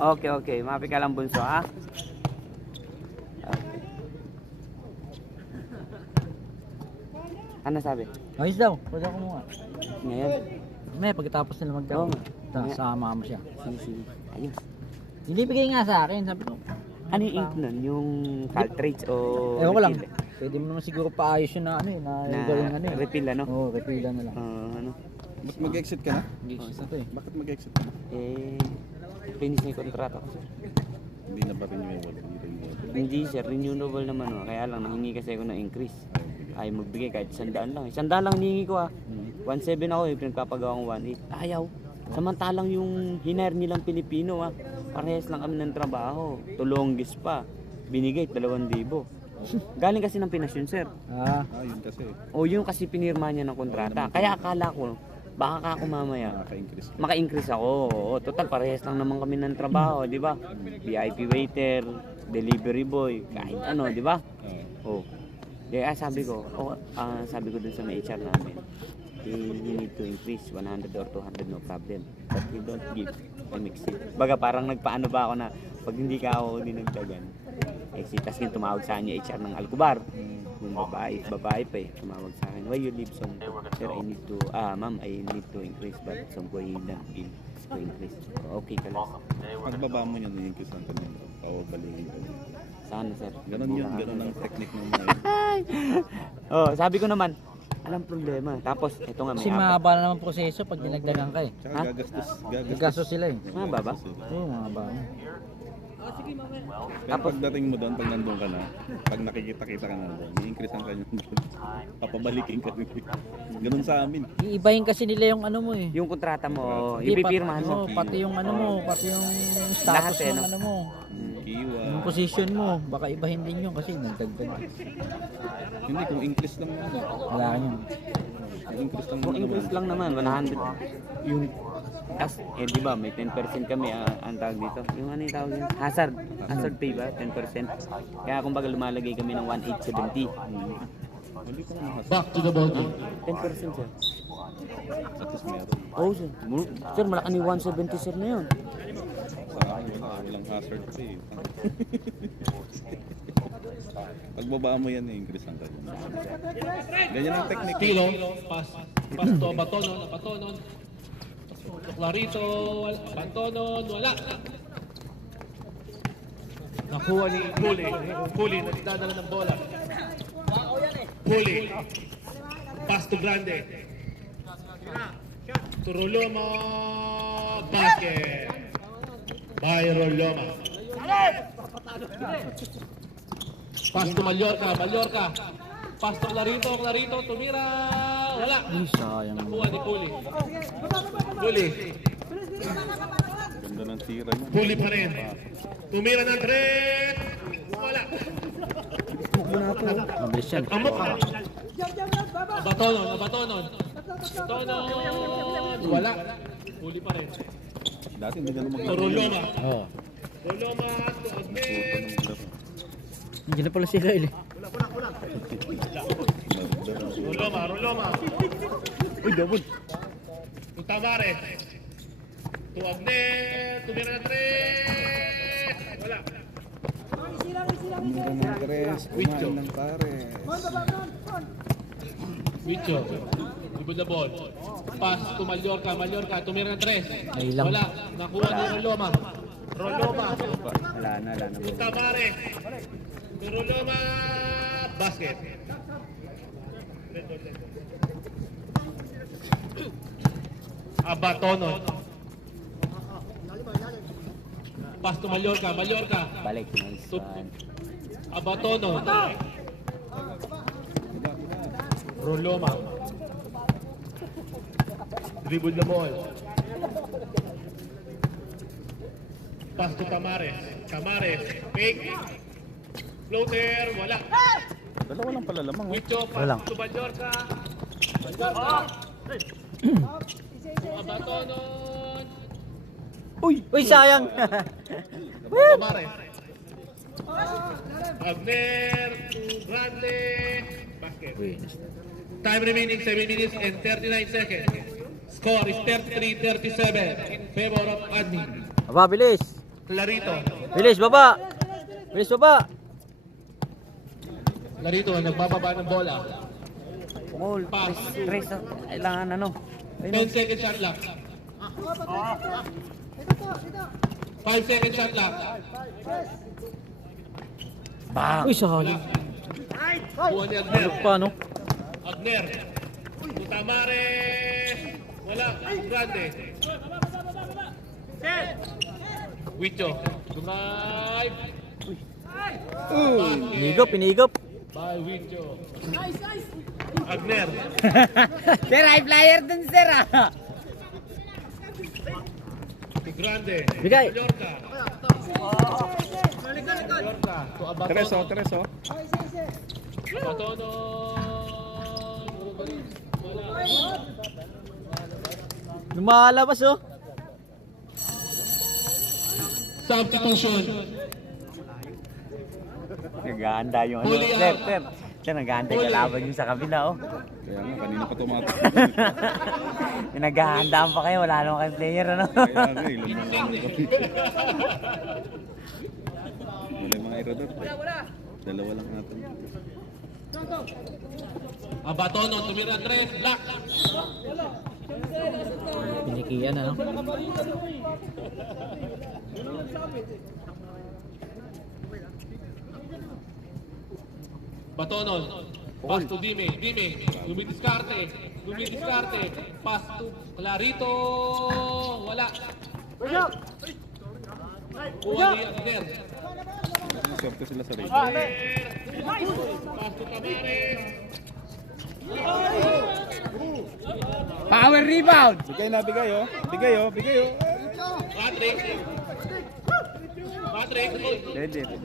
Okay. Mapi ka lang bunso, ha? Okay. Ano sabi? Ayos daw, pwede ako muna. Ngayon? May pagkatapos nila Oo. sama mo siya. Sige. Ayos. Hindi bigay nga sa akin, sabi ko. Ano yung ink nun? Yung cartridge o Ewan ko lang. refill? Pwede mo naman siguro paayos yun na ano eh, na Na gawin ano eh. refill, ano? Oo, refill na lang. Ano? Ba't mag-exit ka na? Gigs na to eh. Bakit mag-exit ka na? Finish na yung kontrata ko. Hindi na ba renewable? Hindi sir, renewable naman. Kaya lang, nahingi kasi ako ng increase. Ay magbigay kahit 100 lang. 100 lang hinihingi ko 1.7 ako pinagpapagawa kong 1.8. Ayaw. Samantalang yung hinire nilang Pilipino parehas lang kami ng trabaho. Tulonggis pa. Binigay 2,000. Galing kasi ng Pinas yun sir. Yun kasi. O yun kasi pinirma niya ng kontrata. Kaya akala ko, baka ako mamaya Nakaka-increase. maka-increase ako. Oo, total parehas lang naman kami ng trabaho, di ba? VIP waiter, delivery boy, kahit ano, di ba? Oh. Kaya sabi ko dun sa may HR namin, you need to increase 100 or 200, no problem. But you don't give, I mix it. Baga parang nagpaano ba ako na pag hindi ka ako dinagdagan, exit. Tapos yung tumawag sa kanya HR ng Alcobar. Yung babae pa tumawag sa akin, why you leave some, sir, I need to, ma'am, I need to increase, but some boy not give to increase. Okay ka lang. Pagbaba mo yun, yung kisan ka nyo. O baligin ka. Sana sir. Ganon yun, ganon ang technique ng mga yun. Oh, sabi ko naman, Alam problema. Tapos, ito nga, may Kasi mahaba na naman proseso pag dinagdagan ka eh. Tsaka Ha? gagastos. Gasto sila eh. Mahaba ba? Oo, mahaba. Pero pagdating mo doon, pag nandun ka na, pag nakikita-kita ka na doon, i-increase ang kanyang papabalikin ka rin. Ganun sa amin. Iibahin kasi nila yung ano mo eh. Yung kontrata mo, Hindi, ipipirmahan mo. pati yung ano mo, pati yung Lahat status eh, ng no? ano mo. Kiwa. Yung position mo, baka ibahin din yun kasi nagdagdag. Hindi, kung increase lang naman. Wala ka yun. Kung increase lang Kung naman. increase lang naman, 100. Yung, tas, di ba, may 10% kami, ang tawag dito. Yung ano yung tawag yun? Hazard pay ba? 10%. Kaya kumbaga lumalagay kami ng 1,870. Hindi ko naman Back to the ball game. 10% sir. at least meron. Oo sir. Sir, malaki ni 170 sir na yun. Sa akin, walang hazard pay. Pagbaba mo yan, i-increase lang kayo. Ganyan ang technique. Kilo, pass to Batonon. To Clarito, Batonon, wala. Nakuha ni Puli, nagdadala ng bola. Puli, pass to Grande. To Roloma, basket. By Roloma. Pass to Mallorca. Pass to Clarito, tumira. Wala. Ay, sayang. Nakuha ni Puli. Ganda ng tira niya. Puli pa rin. Tumira ng threat. Wala. Mabilis yan. Amok. Batonon. Wala. Puli pa rin. Dati hindi ganun To maglaro. Roloma. Oo. Roloma to Agnes. Hindi na pala sila eh. Roloma. Uy, double. To Tavares. To Agnes. Tumira ng threat. Wala. Tumira ng tres, kumain ng pares. Wicho. Ibon na ball. Pass to Mallorca. Tumira ng tres. Ay lang. Wala. Nakuha ni Roloma. Wala na. Tavares. Roloma. Basket. Abatonon. Pass to Mallorca. Balik. Nice one. Abatonon. Roloma. Dribble the ball. Pass to Tamares. Fake. Floater. Wala. Dalawa lang pala lamang. Oh. Wicho. Wala. Pass to Mallorca. Abatonon. Uy, sayang. Tamares. Abner to Grande. Basket. Buenas. Time remaining 7 minutes and 39 seconds. Score is 33-37 in favor of admin. Aba, bilis. Clarito. Bilis, baba. Clarito nagbababa ng bola. Mall, tres, kailangan ano. 10 second shot clock. 5 second shot clock. Bang! Uy, sayang. Kuha ni Agner. Paano? Agner. Tamares. Wala. Grande. Wicho. Drive. Pinigop. By Wicho. Agner. Sir, high flyer dun, sir ah. Grande. Bigay. Mallorca. To Abatonon. Tres oh. Lumalabas oh. Substitution. Naghahanda yung ano. Huli Sir, out. sir. Sir, naghahanda yung kalaban yung sa kabila, oh. Kaya nga, kanina pa tumatak. Yung naghahandaan pa kayo, wala naman kayong player, ano? Kaya nga, ilan na lang kami. Wala yung mga irador. Dalawa lang natin. Abatonon, tumira 3, black. Pinikian ano. Batonon. Pass to Dime. Dumidiskarte. Pass to Clarito. Wala. Kuha ni Agner. Swerte sila sa rin. Pass to Tamares. Power rebound! Bigay na, bigay oh. Bigay oh. Patrick. Pwede. Ano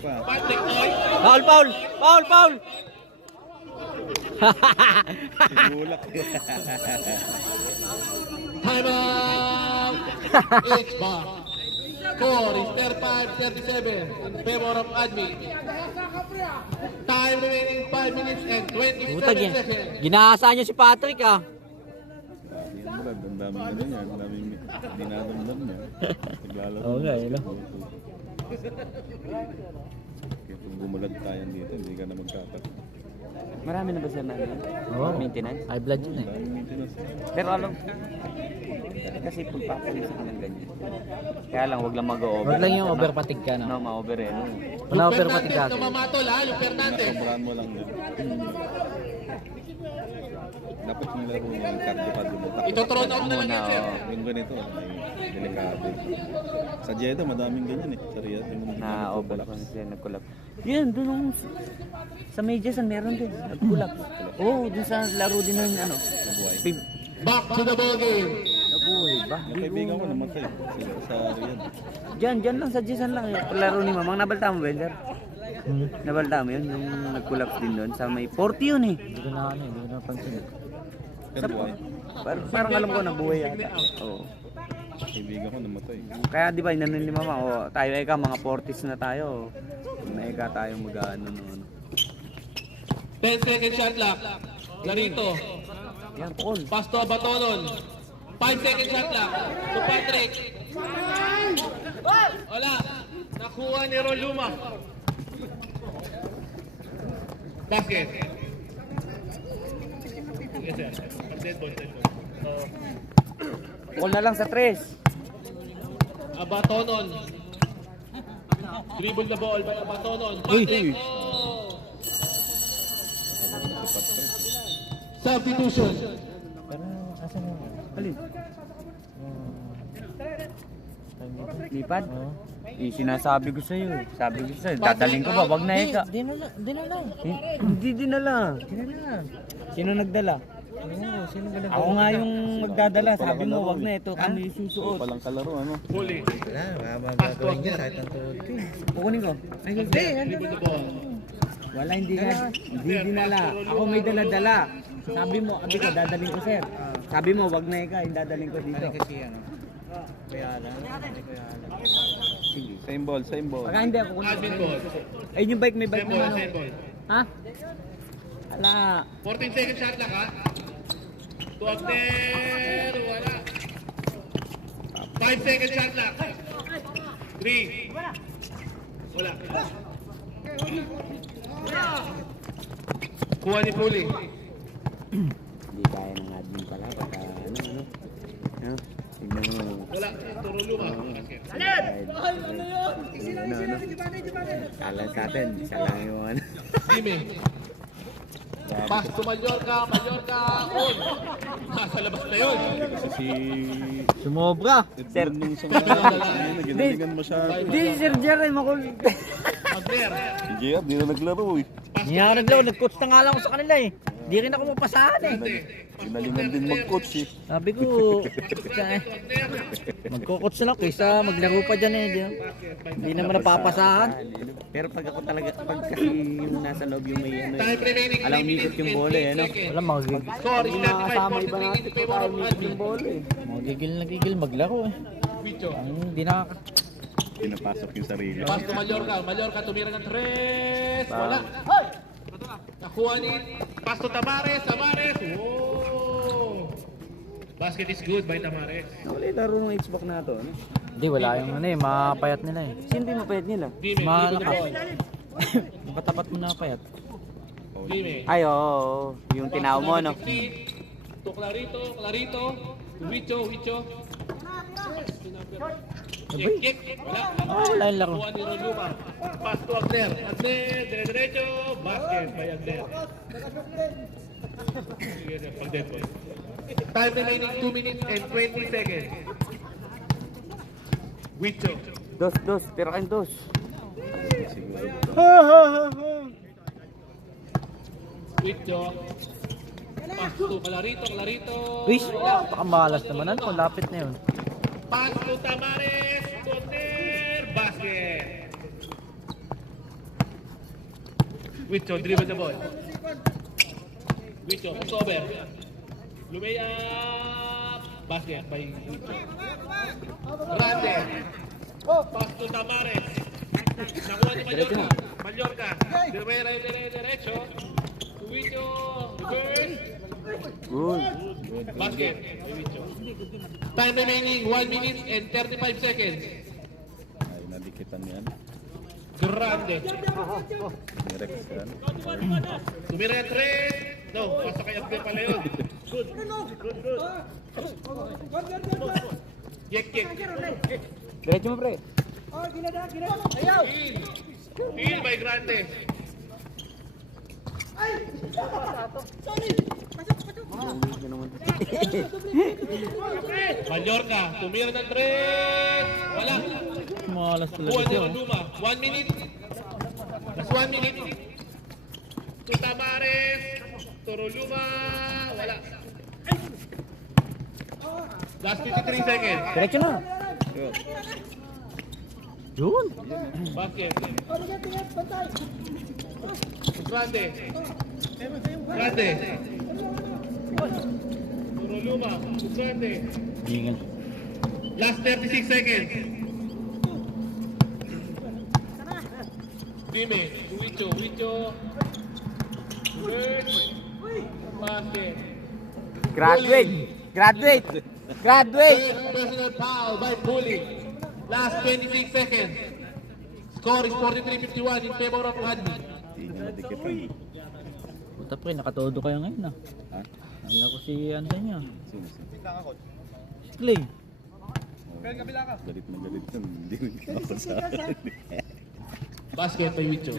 pa? Patrick Oy. Foul! Tulak. Time out. H-bar. Score is 35-37 in favor of Admi. Time remaining 5 minutes and 27 Butag yan. seconds. Ginahasa niyo si Patrick ah. Yan Brad, ang daming ano niya, ang daming dinadamdam niya. Naglalaro. Oo nga, yun, no? Kaya kung bumulag tayo dito, hindi ka na magkapat. Marami na ba sir na Oo. maintenance? High blood yun eh. Daming maintenance. Pero alam, kasi pagpapalisa ka ng ganyan. Kaya lang, wag lang mag-over. Huwag lang yung overpatig ka, no? No, ma-over eh. No? Wala overpatig ka. Fernandez na mamatol ha, yung Fernandez. Sobrahan mo lang yun. Dapat yung laro niya, yung cardio mo. Ito-thrown out na lang yan, sir. Yung ganito, may delikado. Sa Jeddah, madaming ganyan eh. Sa Riyadh, yung Na-over pa siya, nag-collapse. Yan, doon yung sa Medjasan meron din. Nag-collapse. Oo, doon sa laro din ng ano. Nabuhay. Back to the ball game. Nabuhay ba? Yung kaibigan ko namatay sa Riyadh. Diyan lang sa Jason lang. Yung laro ni Mamang. Nabalta mo ba yun, sir? Nabalta mo yun? Yung nag-collapse din doon. Sa may 40 yun eh. Hindi ko na napansin. Pero buhay. Parang alam ko nabuhay yata. Oo. Kaibigan ko namatay. Kaya di ba inanon ni Mama, o tayo eka mga 40s na tayo. Na eka tayo mag-ano no. 10 second shot clock. Larito. Yan, Paul. Pass to Abatonon. 5 second shot clock. To Patrick. Wala. Nakuha ni Roluma. Basket. Yes, sir. Dead ball. Paul na lang sa 3. Abatonon. Dribble the ball by Abatonon. Uy. Patrick. Oh. Substitution. Alin? Lipad? Sinasabi ko sa'yo. Sabi ko sa'yo, dadaling ko ba? Wag na eka. Dinala. Hindi dinala. Sino nagdala? Sino ba Ako nga yung magdadala. Sabi mo, wag na ito. Kami yung susuot. Palang kalaro, ano? Bully. Wala, magagawin niya kahit ang tuhod ko. Kukunin ko. Ay, hindi. Dribble the ball. Wala, hindi dinala. Ako may dala-dala. Sabi mo, abi ko, dadaling ko, sir. Sabi mo, wag na ika, yung dadaling ko dito. Kasi ano, kaya alam. Sige. Same ball. Baka hindi ako kunin. Admin ball. Ayun yung bike, may bike Same ball, naman. same ball. Ha? Ala. 14 second shot lang ha. To Agner. Wala. 5 second shot lang. 3. Wala. Kuha ni Puli. Hindi kaya ng admin pala. Baka ano. Ha? Tignan mo. Wala. Turo luma. Kala sa atin, isa lang yung ano. Jimmy. Pass to Mallorca. On. Nasa labas na yun. Kasi si... Sumobra. Sir. Nung isang naginalingan masyado. Hindi si Sir Jerry, makulit. Agner. Si JR, di na naglaro eh. Hindi nga naglaro, nag-coach na nga lang ako sa kanila eh. Hindi rin ako mapasahan eh. Ginalingan din mag-coach eh. Sabi ko, magko-coach na lang kaysa maglaro pa dyan eh. Hindi naman napapasahan. Pero pag ako talaga, pag kasi yung nasa loob yung may ano, Time remaining. alam umikot yung bola eh, ano? Wala, magigil. Score is Nakakasama iba 35-43 natin in favor of umikot Admin. yung bola eh. Magigil maglaro eh. Picho. Hindi nakaka... Pinapasok yung sarili. Pass to Mallorca. Mallorca tumira ng 3. Wala. Nakuha ni pass to Tamares. Wow. Basket is good by Tamares. Wala yung laro ng Xbox na to, ano? Hindi, wala yung ano eh, mapayat nila eh. Sino ba yung mapayat nila? Dime. Malakas. Matapat mo na payat. Dime. Ay, oo. Yung tinaw mo, no? To Clarito. To Wicho. Kick. Wala. Wala yung laro. Kuha ni Roluma. Pass to Agner. Agner, dire-diretso. Basket by Agner. Sige, sir, pag dead ball. Time remaining 2 minutes and 20 seconds. Wicho. Dos, pero kayo dos. Wicho. Pass to Clarito. Uy, pakamalas naman ano, lapit na yun. Pass to Tamares. Corner. Basket. Wicho, dribble the ball. Wicho, crossover. Lumayap. Basket by Wicho. Grande. Pass to Tamares. Nakuha ni Mallorca. Diretso. Wicho. Reverse. Good. Basket. Wicho. Time remaining 1 minute and 35 seconds. Ay, nadikitan yan. Grande. Ni Rex yan. Tumira yung 3. No, basta kay Abdel pala yun. Good. Kick. Diretso mo, pre. Heal by Grande. Mallorca, tumira ng 3. Wala. Malas Kuha talaga ni siya. Roluma. 1 minute. Last 1 minute. To Tamares. To Roluma. Wala. Last 53 seconds. Diretso na. Yun. Basket. Grande. Roluma. Grande. Gingan. Last 36 seconds. Dime. Wicho. Basket. Graduate. Third personal foul by Bully. Last 26 seconds. Score is 43-51 in favor of Hadley. Hindi nga nadikitan. Puta pre, nakatodo kayo ngayon ah. Ha? Ano ko si Anday niya. Sino? Si Clay. Galit na galit yun. Hindi rin ako sa akin. Basket by Wicho.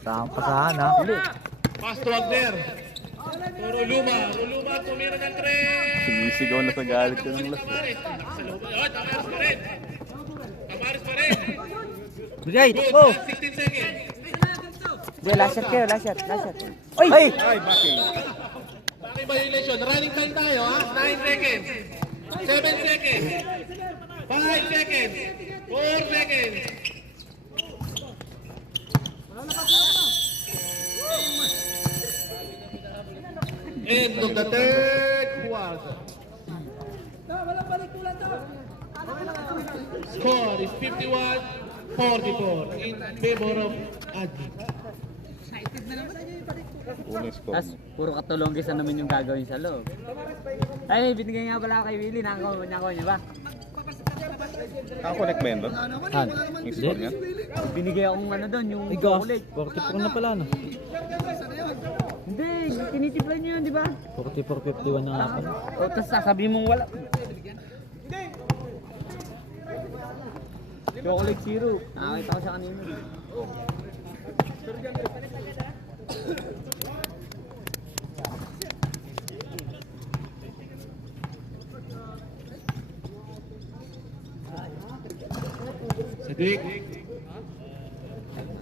Saan pasahan ha. Pass to Agner. To Roluma. Roluma tumira ng 3. Sumisigaw na sa galit yun ng last. Tamares. Nakasalubong. Oh, Tamares pa rin. Right. Good. Oh. Last 16 seconds. Last shot kayo. Ay! Ay, backing. Bakit violation? Running time tayo ha? 9 seconds. 7 seconds. 5 seconds. 4 seconds. End of the third quarter. Score is 51-44 in favor of Adi. Unang score Tapos, mo. puro katulonggisan naman yung gagawin sa loob. Ay, binigay nga pala kay Willie. Nakakuha niya ba? Nakakonect ba yan doon? Han. Yung score niya? Binigay akong ano doon, yung Ay gas. chocolate. 44 na pala no. Hindi, tinitiplan niyo yun, di ba? 44-51 na nga pala. O, tapos sasabihin mong wala. Chocolate syrup. Nakakita ko siya kanina. Cedric.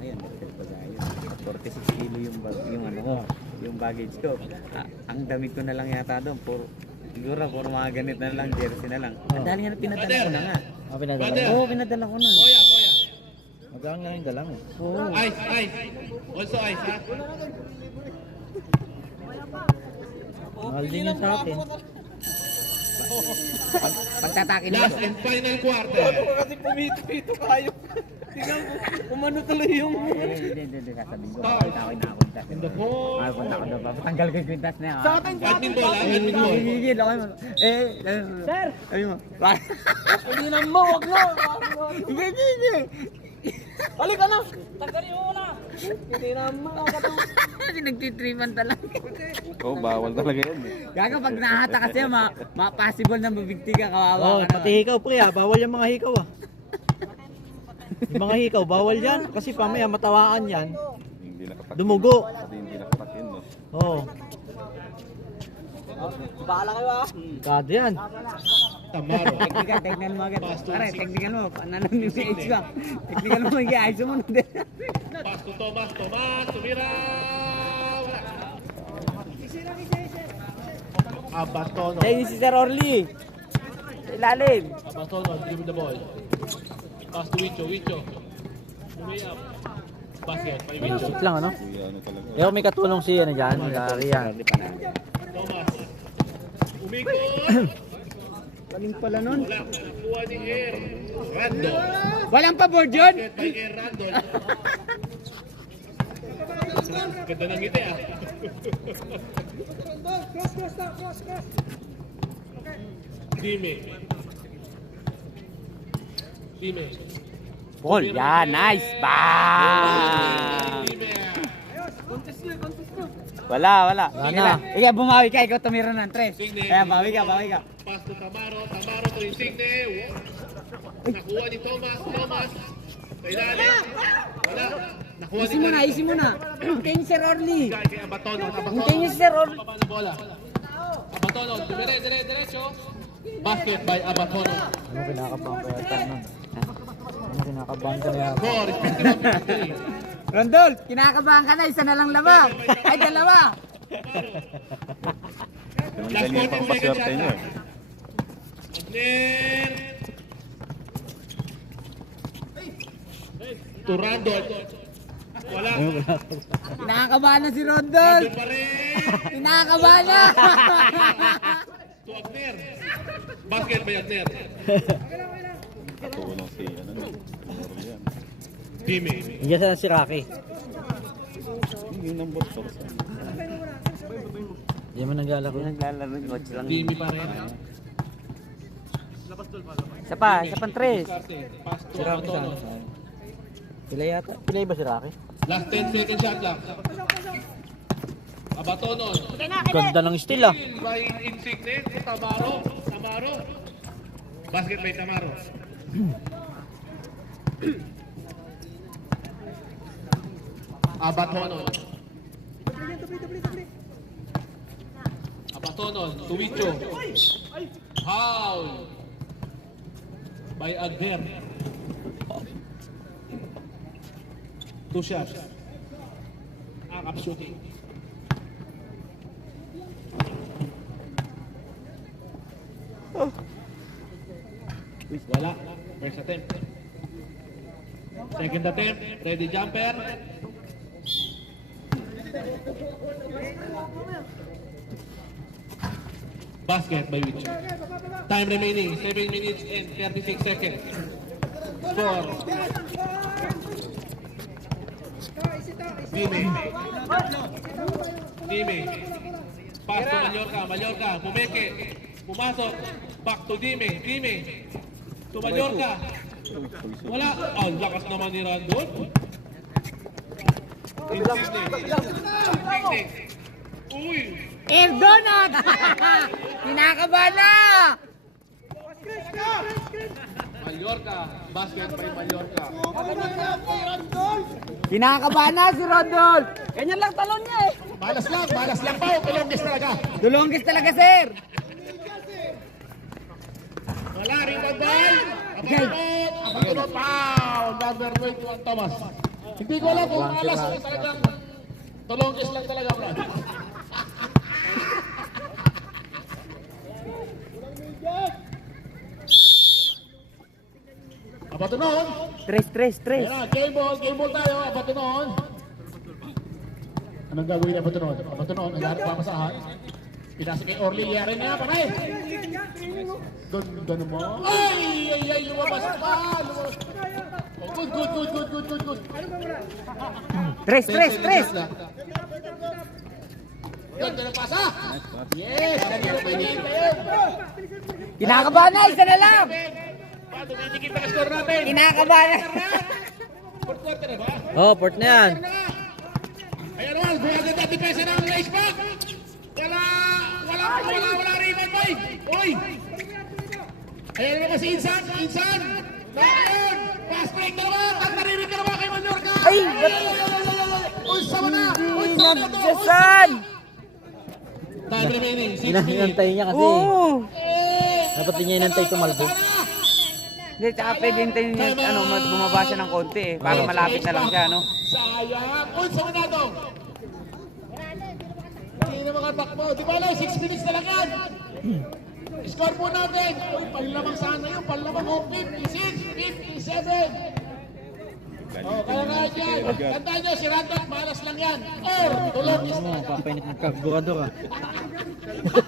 Ayun, 46 kilo yung ano ko, yung baggage ko. Ang damit ko na lang yata doon, siguro puro mga ganit na lang, jersey na lang. Ang dali nga pinadala ko na nga. Ah, pinadala Brother. mo. Oo, pinadala ko na. Koya. Magaan lang yung dala mo. Oo. Ice. Also ice, ha? Mahal din yun sa akin. Pagtatakin mo. Last and final quarter. Kasi pumito kayo. Tingnan mo, umano tuloy yung... Hindi, sasabihin ko. Pakita ko na ako. In the fourth. Ay, punta ko doon. Patanggal ko yung kwintas na yan. Sa atin, Admin ball, ha? Admin ball. Gigigil ako mo. Sir! Sabi mo. Hindi na mo, wag na. Hindi. Balik ka na! Tanggalin mo na! Hindi na makakatawa. Nagtitripan talaga. Oo, bawal talaga yan eh. Gaga pag nahata kasi possible na mabigti ka, kawawa Oh, ka pati hikaw pre bawal yung mga hikaw Yung mga hikaw, bawal yan. Kasi pamaya matawaan yan. Hindi nakatak. Dumugo. Pati hindi nakatak yun, no? Oo. Bahala kayo ah! Kado yan. Tamaro. Technical mo agad. Pare, technical mo. Ano yung PH ba? Technical mo, i-ayos mo na din. Pass to Thomas, tumira! Wala. Abatono. Ayun si Sir Orly! Ilalim! Abatono, give me the ball. Pass to Wicho. Umiyap. Basket, by Wicho. Basic lang ano. Kuya, ano talaga. Pero may katulong si ano dyan. Rian. Thomas. Umikot! Galing pala nun. Wala. Nakuha ni Air. Randall. Walang pabor yun. Basket by Air Randall. Ganda ng ngiti ah. Dime. Paul, yan, nice. Bang! Dime. Wala. Wala na. Ikaw bumawi ka, ikaw tumira ng tres. Signe. Kaya bawi ka. Pass to Tamaro to Insigne. Nakuha ni Thomas. Kailangan. Wala. Nakuha ni Thomas. Isin mo na. Hintayin ni Sir Orly. Kay Abatono. Hintayin ni Sir Orly. Baba ng bola. Abatono, diretso. Basket by Abatono. Ano kinakabang ka yata nun? Ano kinakabang ka yata? Score is 51-53. Rondol, kinakabahan ka na. Isa na lang laba. Ay, dalawa. Ganyan yung pangpaswerte nyo eh. Agner. To Randall. Wala. Kinakabahan na si Rondol. Randall pa rin. Kinakabahan na. To Agner. Basket by Agner. Katulong si, ano no? Yan. Dime. Hindi sa si Rocky. Hindi yung number 4. Hindi mo naglalaro. Naglalaro ng coach lang. Dime pa rin. Isa pang tres. Pass to Si Rocky sa ano? Abatono. Sila yata. Sila ba si Rocky? Last 10 seconds shot lang. Abatono. Ganda ng steal By Insigne. Tamaro. Basket by Tamaro. Abatono. Tuwicho. Foul. By Agner. 2 shots. Akap shooting. Wala. First attempt. Second attempt. Ready jumper. Basket by Wicho. Time remaining 7 minutes and 36 seconds. Score. Dime. Pass to Mallorca. Pumeke. Pumasok. Back to Dime. To Mallorca. Wala. Oh, lakas naman ni Randall. Insigne. Uy. Erdonat! Kinakabahan na! Mallorca. Basket by Mallorca. Kinakabahan na si Rondol! Ganyan lang talon niya eh! Malas lang pa. Tulongis talaga. Dulongis talaga, sir! Wala rin ang ball. Abatono. Foul. Number 21 Thomas. Hindi ko alam kung malas o talagang tulongis lang talaga, bro. Abatonon. Tres. Ayan, game ball tayo. Abatonon. Anong gagawin ni Abatonon? Abatonon, ang papasahan. Pinasa kay Orly, yari niya, panay. Ganda mo. Ay, lumabas pa. Oh, good. Tres. Ganda ng pasa. Yes, kanina pa yun. Kinakabahan na! Isa na lang! Paano, medikit na score natin. Kinakabahan na! quarter na ba? Oh, port na yan. Ayan naman, buwagad na depensa ng race back. Wala rebound boy. Uy! Ayan naman si Insan. Nakayun! Pass break na naman. At narinig ka naman kay Mallorca. Ay! Uy, sama na! Uy, Hindi sama na to! nagsasan! Time remaining, 6 minutes. Inantay niya kasi. Oo. Dapat din niya inantay tumalbo. Hindi, tsaka pwede hintayin niya, bumaba siya ng konti eh. Para malapit na lang siya, no? Sayang! Uy, sama na to! Hindi na makatakbo. Di ba lang, 6 minutes na lang yan. Score po natin. Uy, panlamang sana yun. Panlamang 56, 57. Oh, kaya nga dyan. Tandaan nyo, si Randolph, malas lang yan. Or, tulog is na. Papainit ng karburador ah.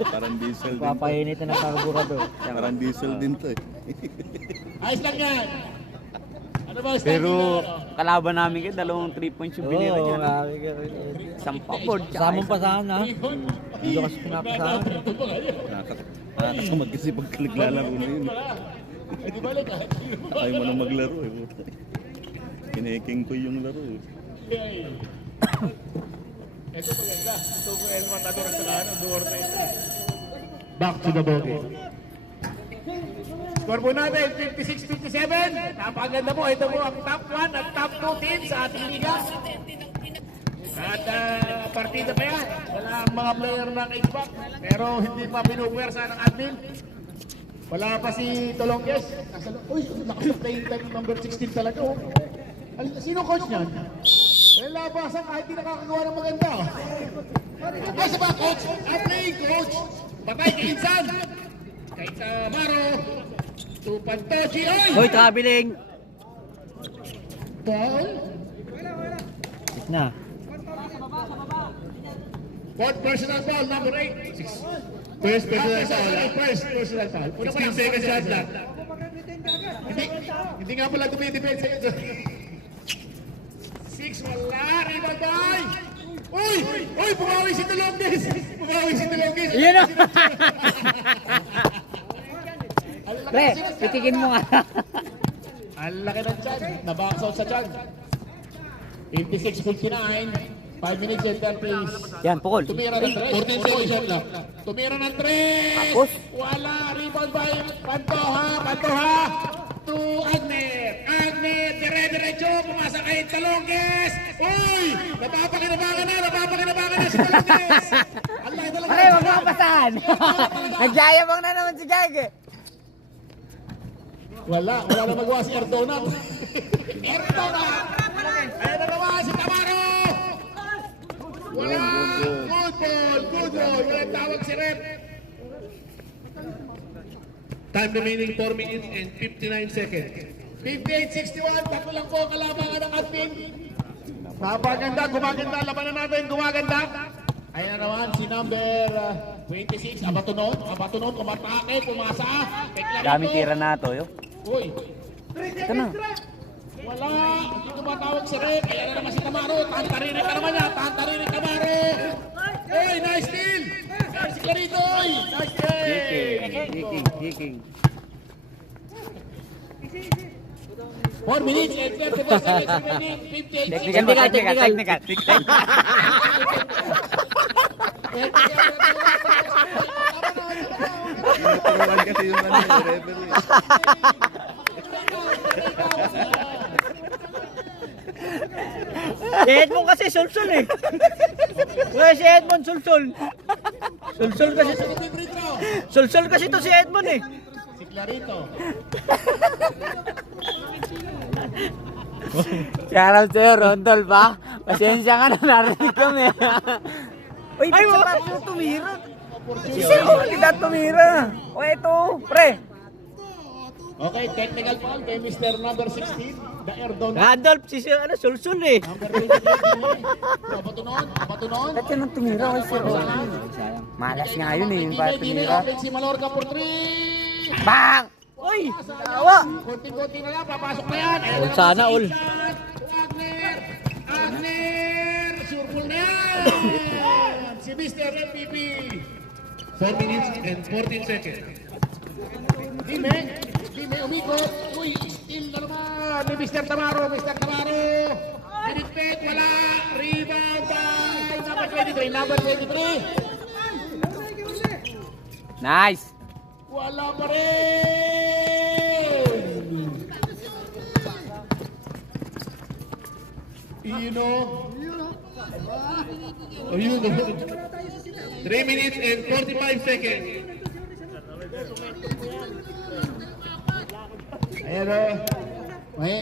Parang diesel din. Papainit na ng karburador. Parang diesel din to eh. Ayos lang yan. Ano ba? Pero kalaban namin kayo, dalawang 3 points yung binira niya. No? Isang pabord, tsaka Samong pa sana. Hindi kasi pinapasahan. Nakakasamad kasi pag naglalaro na yun. Di ba lang? Ayaw mo na maglaro eh. Kineking ko yung laro eh. Ito maganda. Ito po El Matador sa ano, Duarte. Back to the bogey. Score po natin, 56-57. Napakaganda po. Ito po ang top 1 at top 2 teams sa ating liga. At partida pa yan. Wala ang mga player ng Xbox. Pero hindi pa pinuwersa ng admin. Wala pa si Tolongges. Uy, lakas na playing time number 16 talaga. Oh. Sino coach niyan? Eh, labasan kahit di nakakagawa ng maganda. Ay, sa ba coach? Ang playing coach. Patay kay Insan. Kay Tamaro. Tupantochi. Oy! Hoy, traveling! Paul. Na. Fourth personal foul, number 8. First personal foul. First personal foul. 16 seconds shot lang. Hindi nga pala tumidepensa yun. 6, wala. Rebound boy! Uy! Uy! Bumawi si Tulongges! Bumawi si Tulongges! Iyan o! Pre, pitikin mo nga. Ang laki ng chan. Nabox out sa chan. 56-59. 5 minutes and 10 plays. Yan, pukol. Tumira ng 3. 14 seconds shot lang. Tumira ng 3. Tapos? Wala. Rebound by Pantoja. To Agner. Agner. Dire-diretso. Pumasa kay Talongges. Uy! Napapakinabangan na si Talongges. Allah talaga. Pare, huwag mo kapasahan. Nagyayabang na naman si Gage. Wala na magawa si Erdonat. Erdonat! Ayan na naman si Tamaro! Wala! Good ball! Walang tawag si Rep. Time remaining 4 minutes and 59 seconds. 58-61, tatlo lang po ang kalabangan ng admin. Napaganda, gumaganda, labanan natin, gumaganda. Ayan na naman si number 26, Abatunon, umatake, pumasa. Dami tira na to, yo. Uy, Ito na. wala, hindi tumatawag si Rep. Ayan na naman si Tamaro, tantarinig ka naman niya, Tamaro. Uy, nice steal. Ayan si Clarito, uy, nice steal. Hiking. 4 minutes and 34 seconds remaining. 58. Technical. Tinuturuan kasi yung referee. Si Edmond kasi sulsul eh. Wala si Edmond sulsul. Sulsul kasi to si Edmond eh. Si Clarito. Shoutout sa'yo, Rondol ba? Pasensya ka na, narinig kami. Uy, ba't sa pato tumira? Si Sir, hindi na tumira. O eto, pre. Okay, technical foul kay Mr. number 16, the Erdon. Randolph, si Sir, sulsul eh. Number 23, Abatunon. Ba't yan ang tumira kay Sir? Malas nga yun eh, yung para tumira. Open si Mallorca for 3. Bang! Uy, tawa. Konting-konti na lang, papasok na yan. All sana, all. Agner, sure ball na yan. Si Mr. MVP. 4 minutes and 14 seconds. Dime, umikot. Uy, Steal na naman ni Mr. Tamaro. Mr. Tamaro. Pinipit, wala. Rebound by number 23. Number 23. Nice! Wala pa rin. Ayun, 3 minutes and 45 seconds. Ayan o. May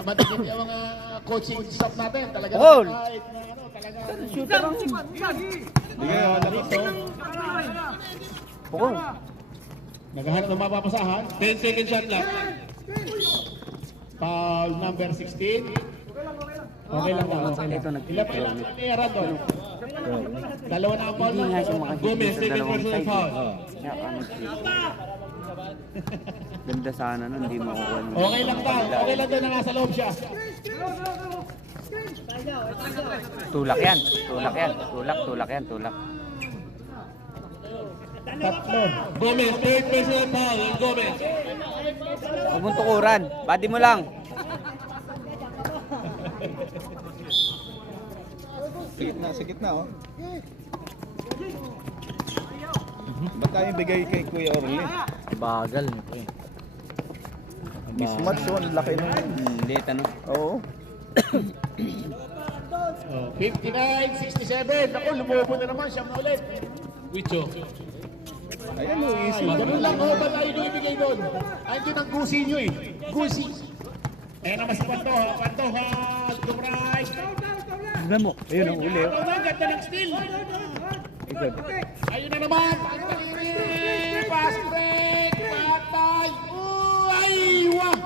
matigil yung mga coaching staff natin. Talaga Goal! kahit na ano, talaga. Hindi kayo, lakas to. Oo. Naghahanap ng mapapasahan. 10 second shot lang. Foul number 16. Okay lang daw. Okay lang. Ito Ilan pa ilang ni Randon? Dalawa na ang foul. Hindi nga siya makahit Gomez, sa second dalawang personal side. foul. Kaya ka ganda sana nun, hindi makukuha nun. Okay lang daw. Okay lang daw na nasa loob siya. Tulak yan. Tulak yan. Tulak yan. Tulak. Tatlo. Gomez, third personal foul. Gomez. Huwag mong tukuran. Body mo lang. Sa gitna, oh. Ba't tayo bigay kay Kuya Orly? Bagal nito eh. Mismatch, oh. Ang laki nun. Late ano? Oo. 59-67. Ako, lumubo na naman. Siyam na ulit. Wicho. Ayan, oh. Easy. Ganun lang ho ba tayo ibigay doon? Andun ang gusi nyo eh. Gusi. Ayan naman si Pantoja. Pantoja. To right. Tignan mo. Ayun ang uli. Ano na, ganda ng steal. Ayun na naman. Pass break. Patay. Ay, wah.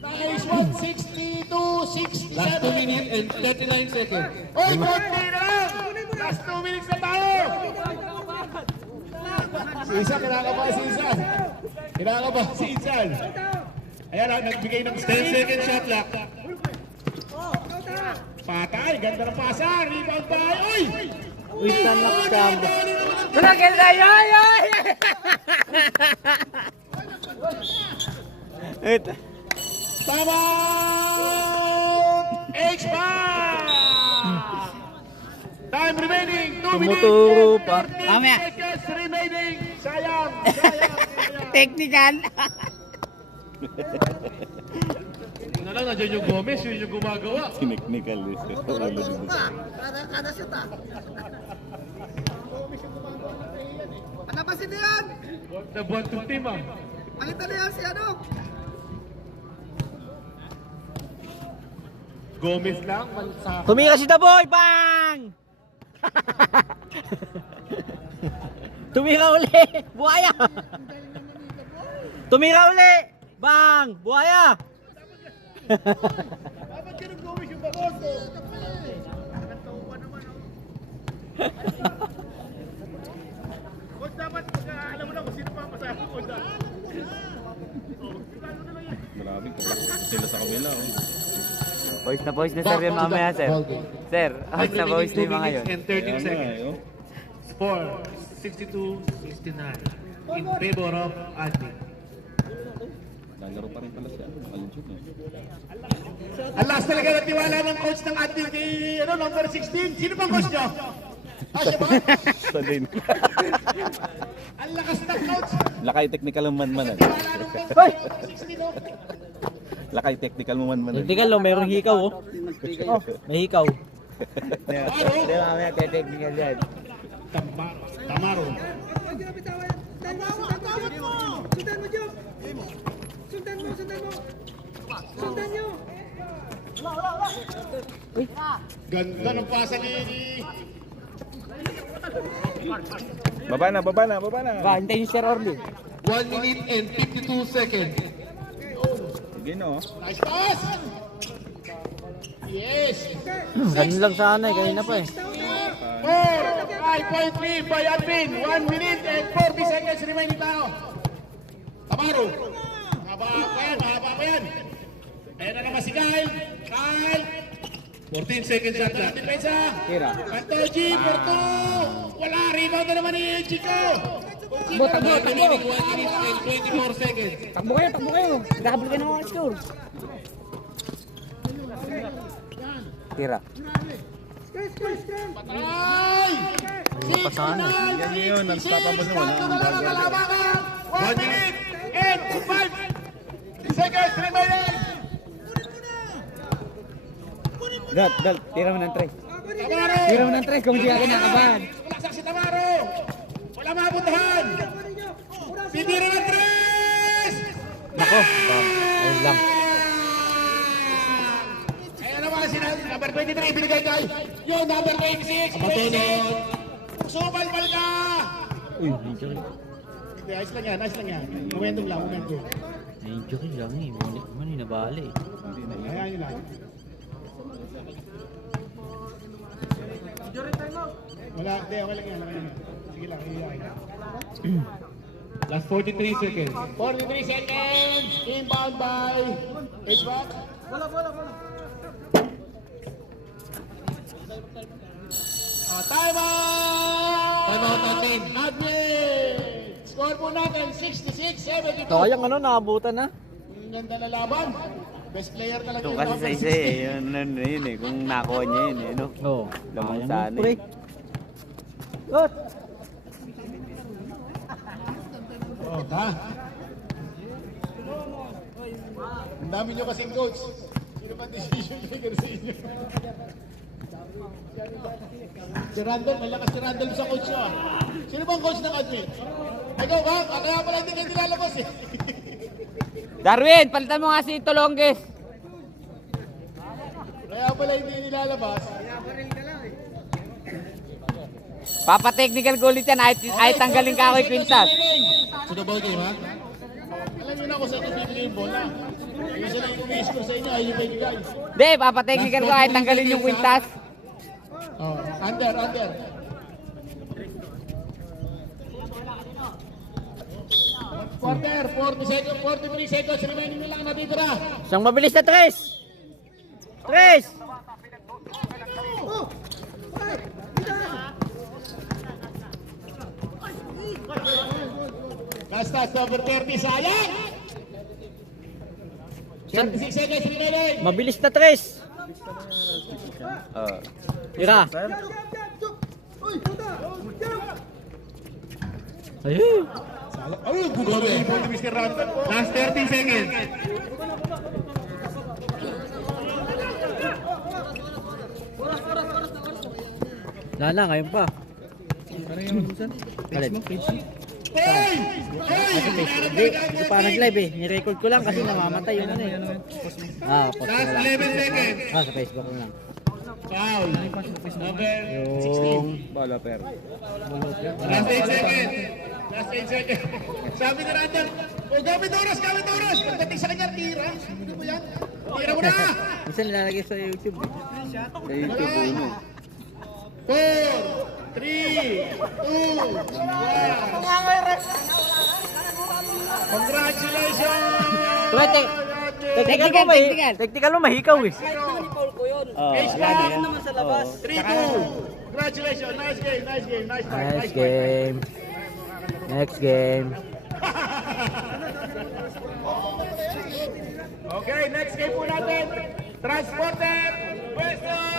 Nice one. 62-67. Last 2 minutes and 39 seconds. Oy, konti na lang. Last 2 minutes na tayo. Si Isan, kinakaba si Isan. Kinakaba si Isan. Ayan, nagbigay ng 10 steal. second shot clock. Patay, ganda ng pasa. Rebound by. Uy! Uy, tanak ka. Tulak na yun! Ito. Tama! H-Bar! Time remaining. 2 minutes. Tumuturo pa. 30 seconds remaining. Sayang. Sayang. Technical. Yun na lang, nandiyan yung Gomez, yun yung gumagawa. Technical. Panapasin na yan! Nabuhan to team ah. Palitan na yan si ano? Gomez lang. Mansa. Tumira si Daboy! Bang! Tumira uli! Buhaya! Tumira uli! Bang! Buhaya! Dapat ka ng Gomez yung baboso. Coach, dapat alam mo na kung sino pa ang pasaya ko. Maraming katak sila sa kabila, oh. Voice na sir yun mamaya, sir. Sir, voice na voice na yung mga yun. And 13 Ayan na, seconds. eh, oh. Score 62-69 in favor of Admin. Lalaro pa rin pala siya. Alinchuk, eh. Ang last talaga ng tiwala ng coach ng ating kay number 16. Sino bang coach nyo? Siya ba? Sa din. Ang lakas ng coach. Lakay technical mo man-manan. Tiwala ng coach ng 16. Oh. Lakay technical mo man-manan. Technical lo, mayroong hikaw oh. Oh, may hikaw. Hindi mamaya technical yan. Tamaro. Sundan mo, Joe! Sundan mo! Sundan nyo! Ganda ng pasa ni... Baba na. Ba, hintayin yung Sir Orly. 1 minute and 52 seconds. Sige, no. Nice pass! Yes! Ganun lang sana eh, kanina pa eh. 5.3 by Admin. 1 minute and 40 seconds remaining tayo. Tamaro. Mahaba pa yan. Ayan na naman si Kyle. 14 seconds shot clock. Depensa. Tira. Pantoji, Porto. Wala, rebound na naman ni Chico. Remaining 1 minute and 24 seconds. Takbo kayo. Nakahabol kayo ng mga score. Tira. Pasana. Yan yun, nagpapabos mo na. 1 minute and 5 seconds remaining. Dal, tira mo ng 3. Tamaro! Tira mo ng 3 kung hindi ka kinakabahan. Walaksak si Tamaro! Wala mapuntahan! Titira ng 3! Nako. Ayun lang. Ayan naman si number 23, binigay kay yung number 26. Abatunod. Sumalpal ka! Uy, injury. Hindi, ayos lang yan. Momentum lang. Injury lang eh. Balik man eh, nabali. Ayan yun lang. Wala, hindi, okay lang yan. Sige lang, iyayin. Last 43 seconds. 43 seconds, inbound by H-Rock. Time out! Time out natin. Admin! Score po natin, 66-72. So kayang ano, nakabutan na. Ang ganda na laban. Best player talaga Ito kasi sa isa eh. Yun eh. Kung nakuha niya yun eh. No? Oo. Lamang Sayang sana yun, pre. eh. Good. Oh, ha? Ang dami nyo kasing coach. Sino ba decision maker sa inyo? Si Randall, malakas si Randall sa coach nyo ah. Sino bang coach ng admin? Ikaw ba? Kaya pala hindi kayo nilalabas eh. Darwin, palitan mo nga si Tolongges. Kaya pala hindi nilalabas. Papa-technical goal yan. Ay tanggalin ka ako yung pintas. To the ball game, ha? Alam nyo na kung saan yung bibigay yung bola. Yung sila yung i-score sa inyo, ayun yung bibigay. Hindi, papa-technical ko ay tanggalin yung kwintas. Oh, under. Quarter, 40 seconds, 43 seconds remaining na lang natitira. Isang mabilis na 3. 3. Last touch, number 30, sayang! 36 seconds remaining. Mabilis na 3. Oh. Tira. Ayun. Oh, good job eh. Mr. Randall. Last 30 seconds. Lala, ngayon pa. Alin? Hey! Hindi ko pa nag-live eh. Ni-record ko lang kasi namamatay yung ano eh. Post Last ko lang. 11 seconds. Sa Facebook ko lang. Foul. Number. Yung... Bala, per. Last 8 seconds. Last 8 seconds. Sabi ni Randall, oh, gamit oras! Pagdating sa kanya, tira. Ano mo yan? Tira mo na! Minsan nilalagay sa YouTube eh. Sa YouTube, yun. 4, 3, 2, 1. Congratulations! Technical mo mahikaw eh. Oh, wala na yan. 3-2. Congratulations. Nice game. Nice fight. Nice game. Next game. Okay, next game po natin. Transporter Western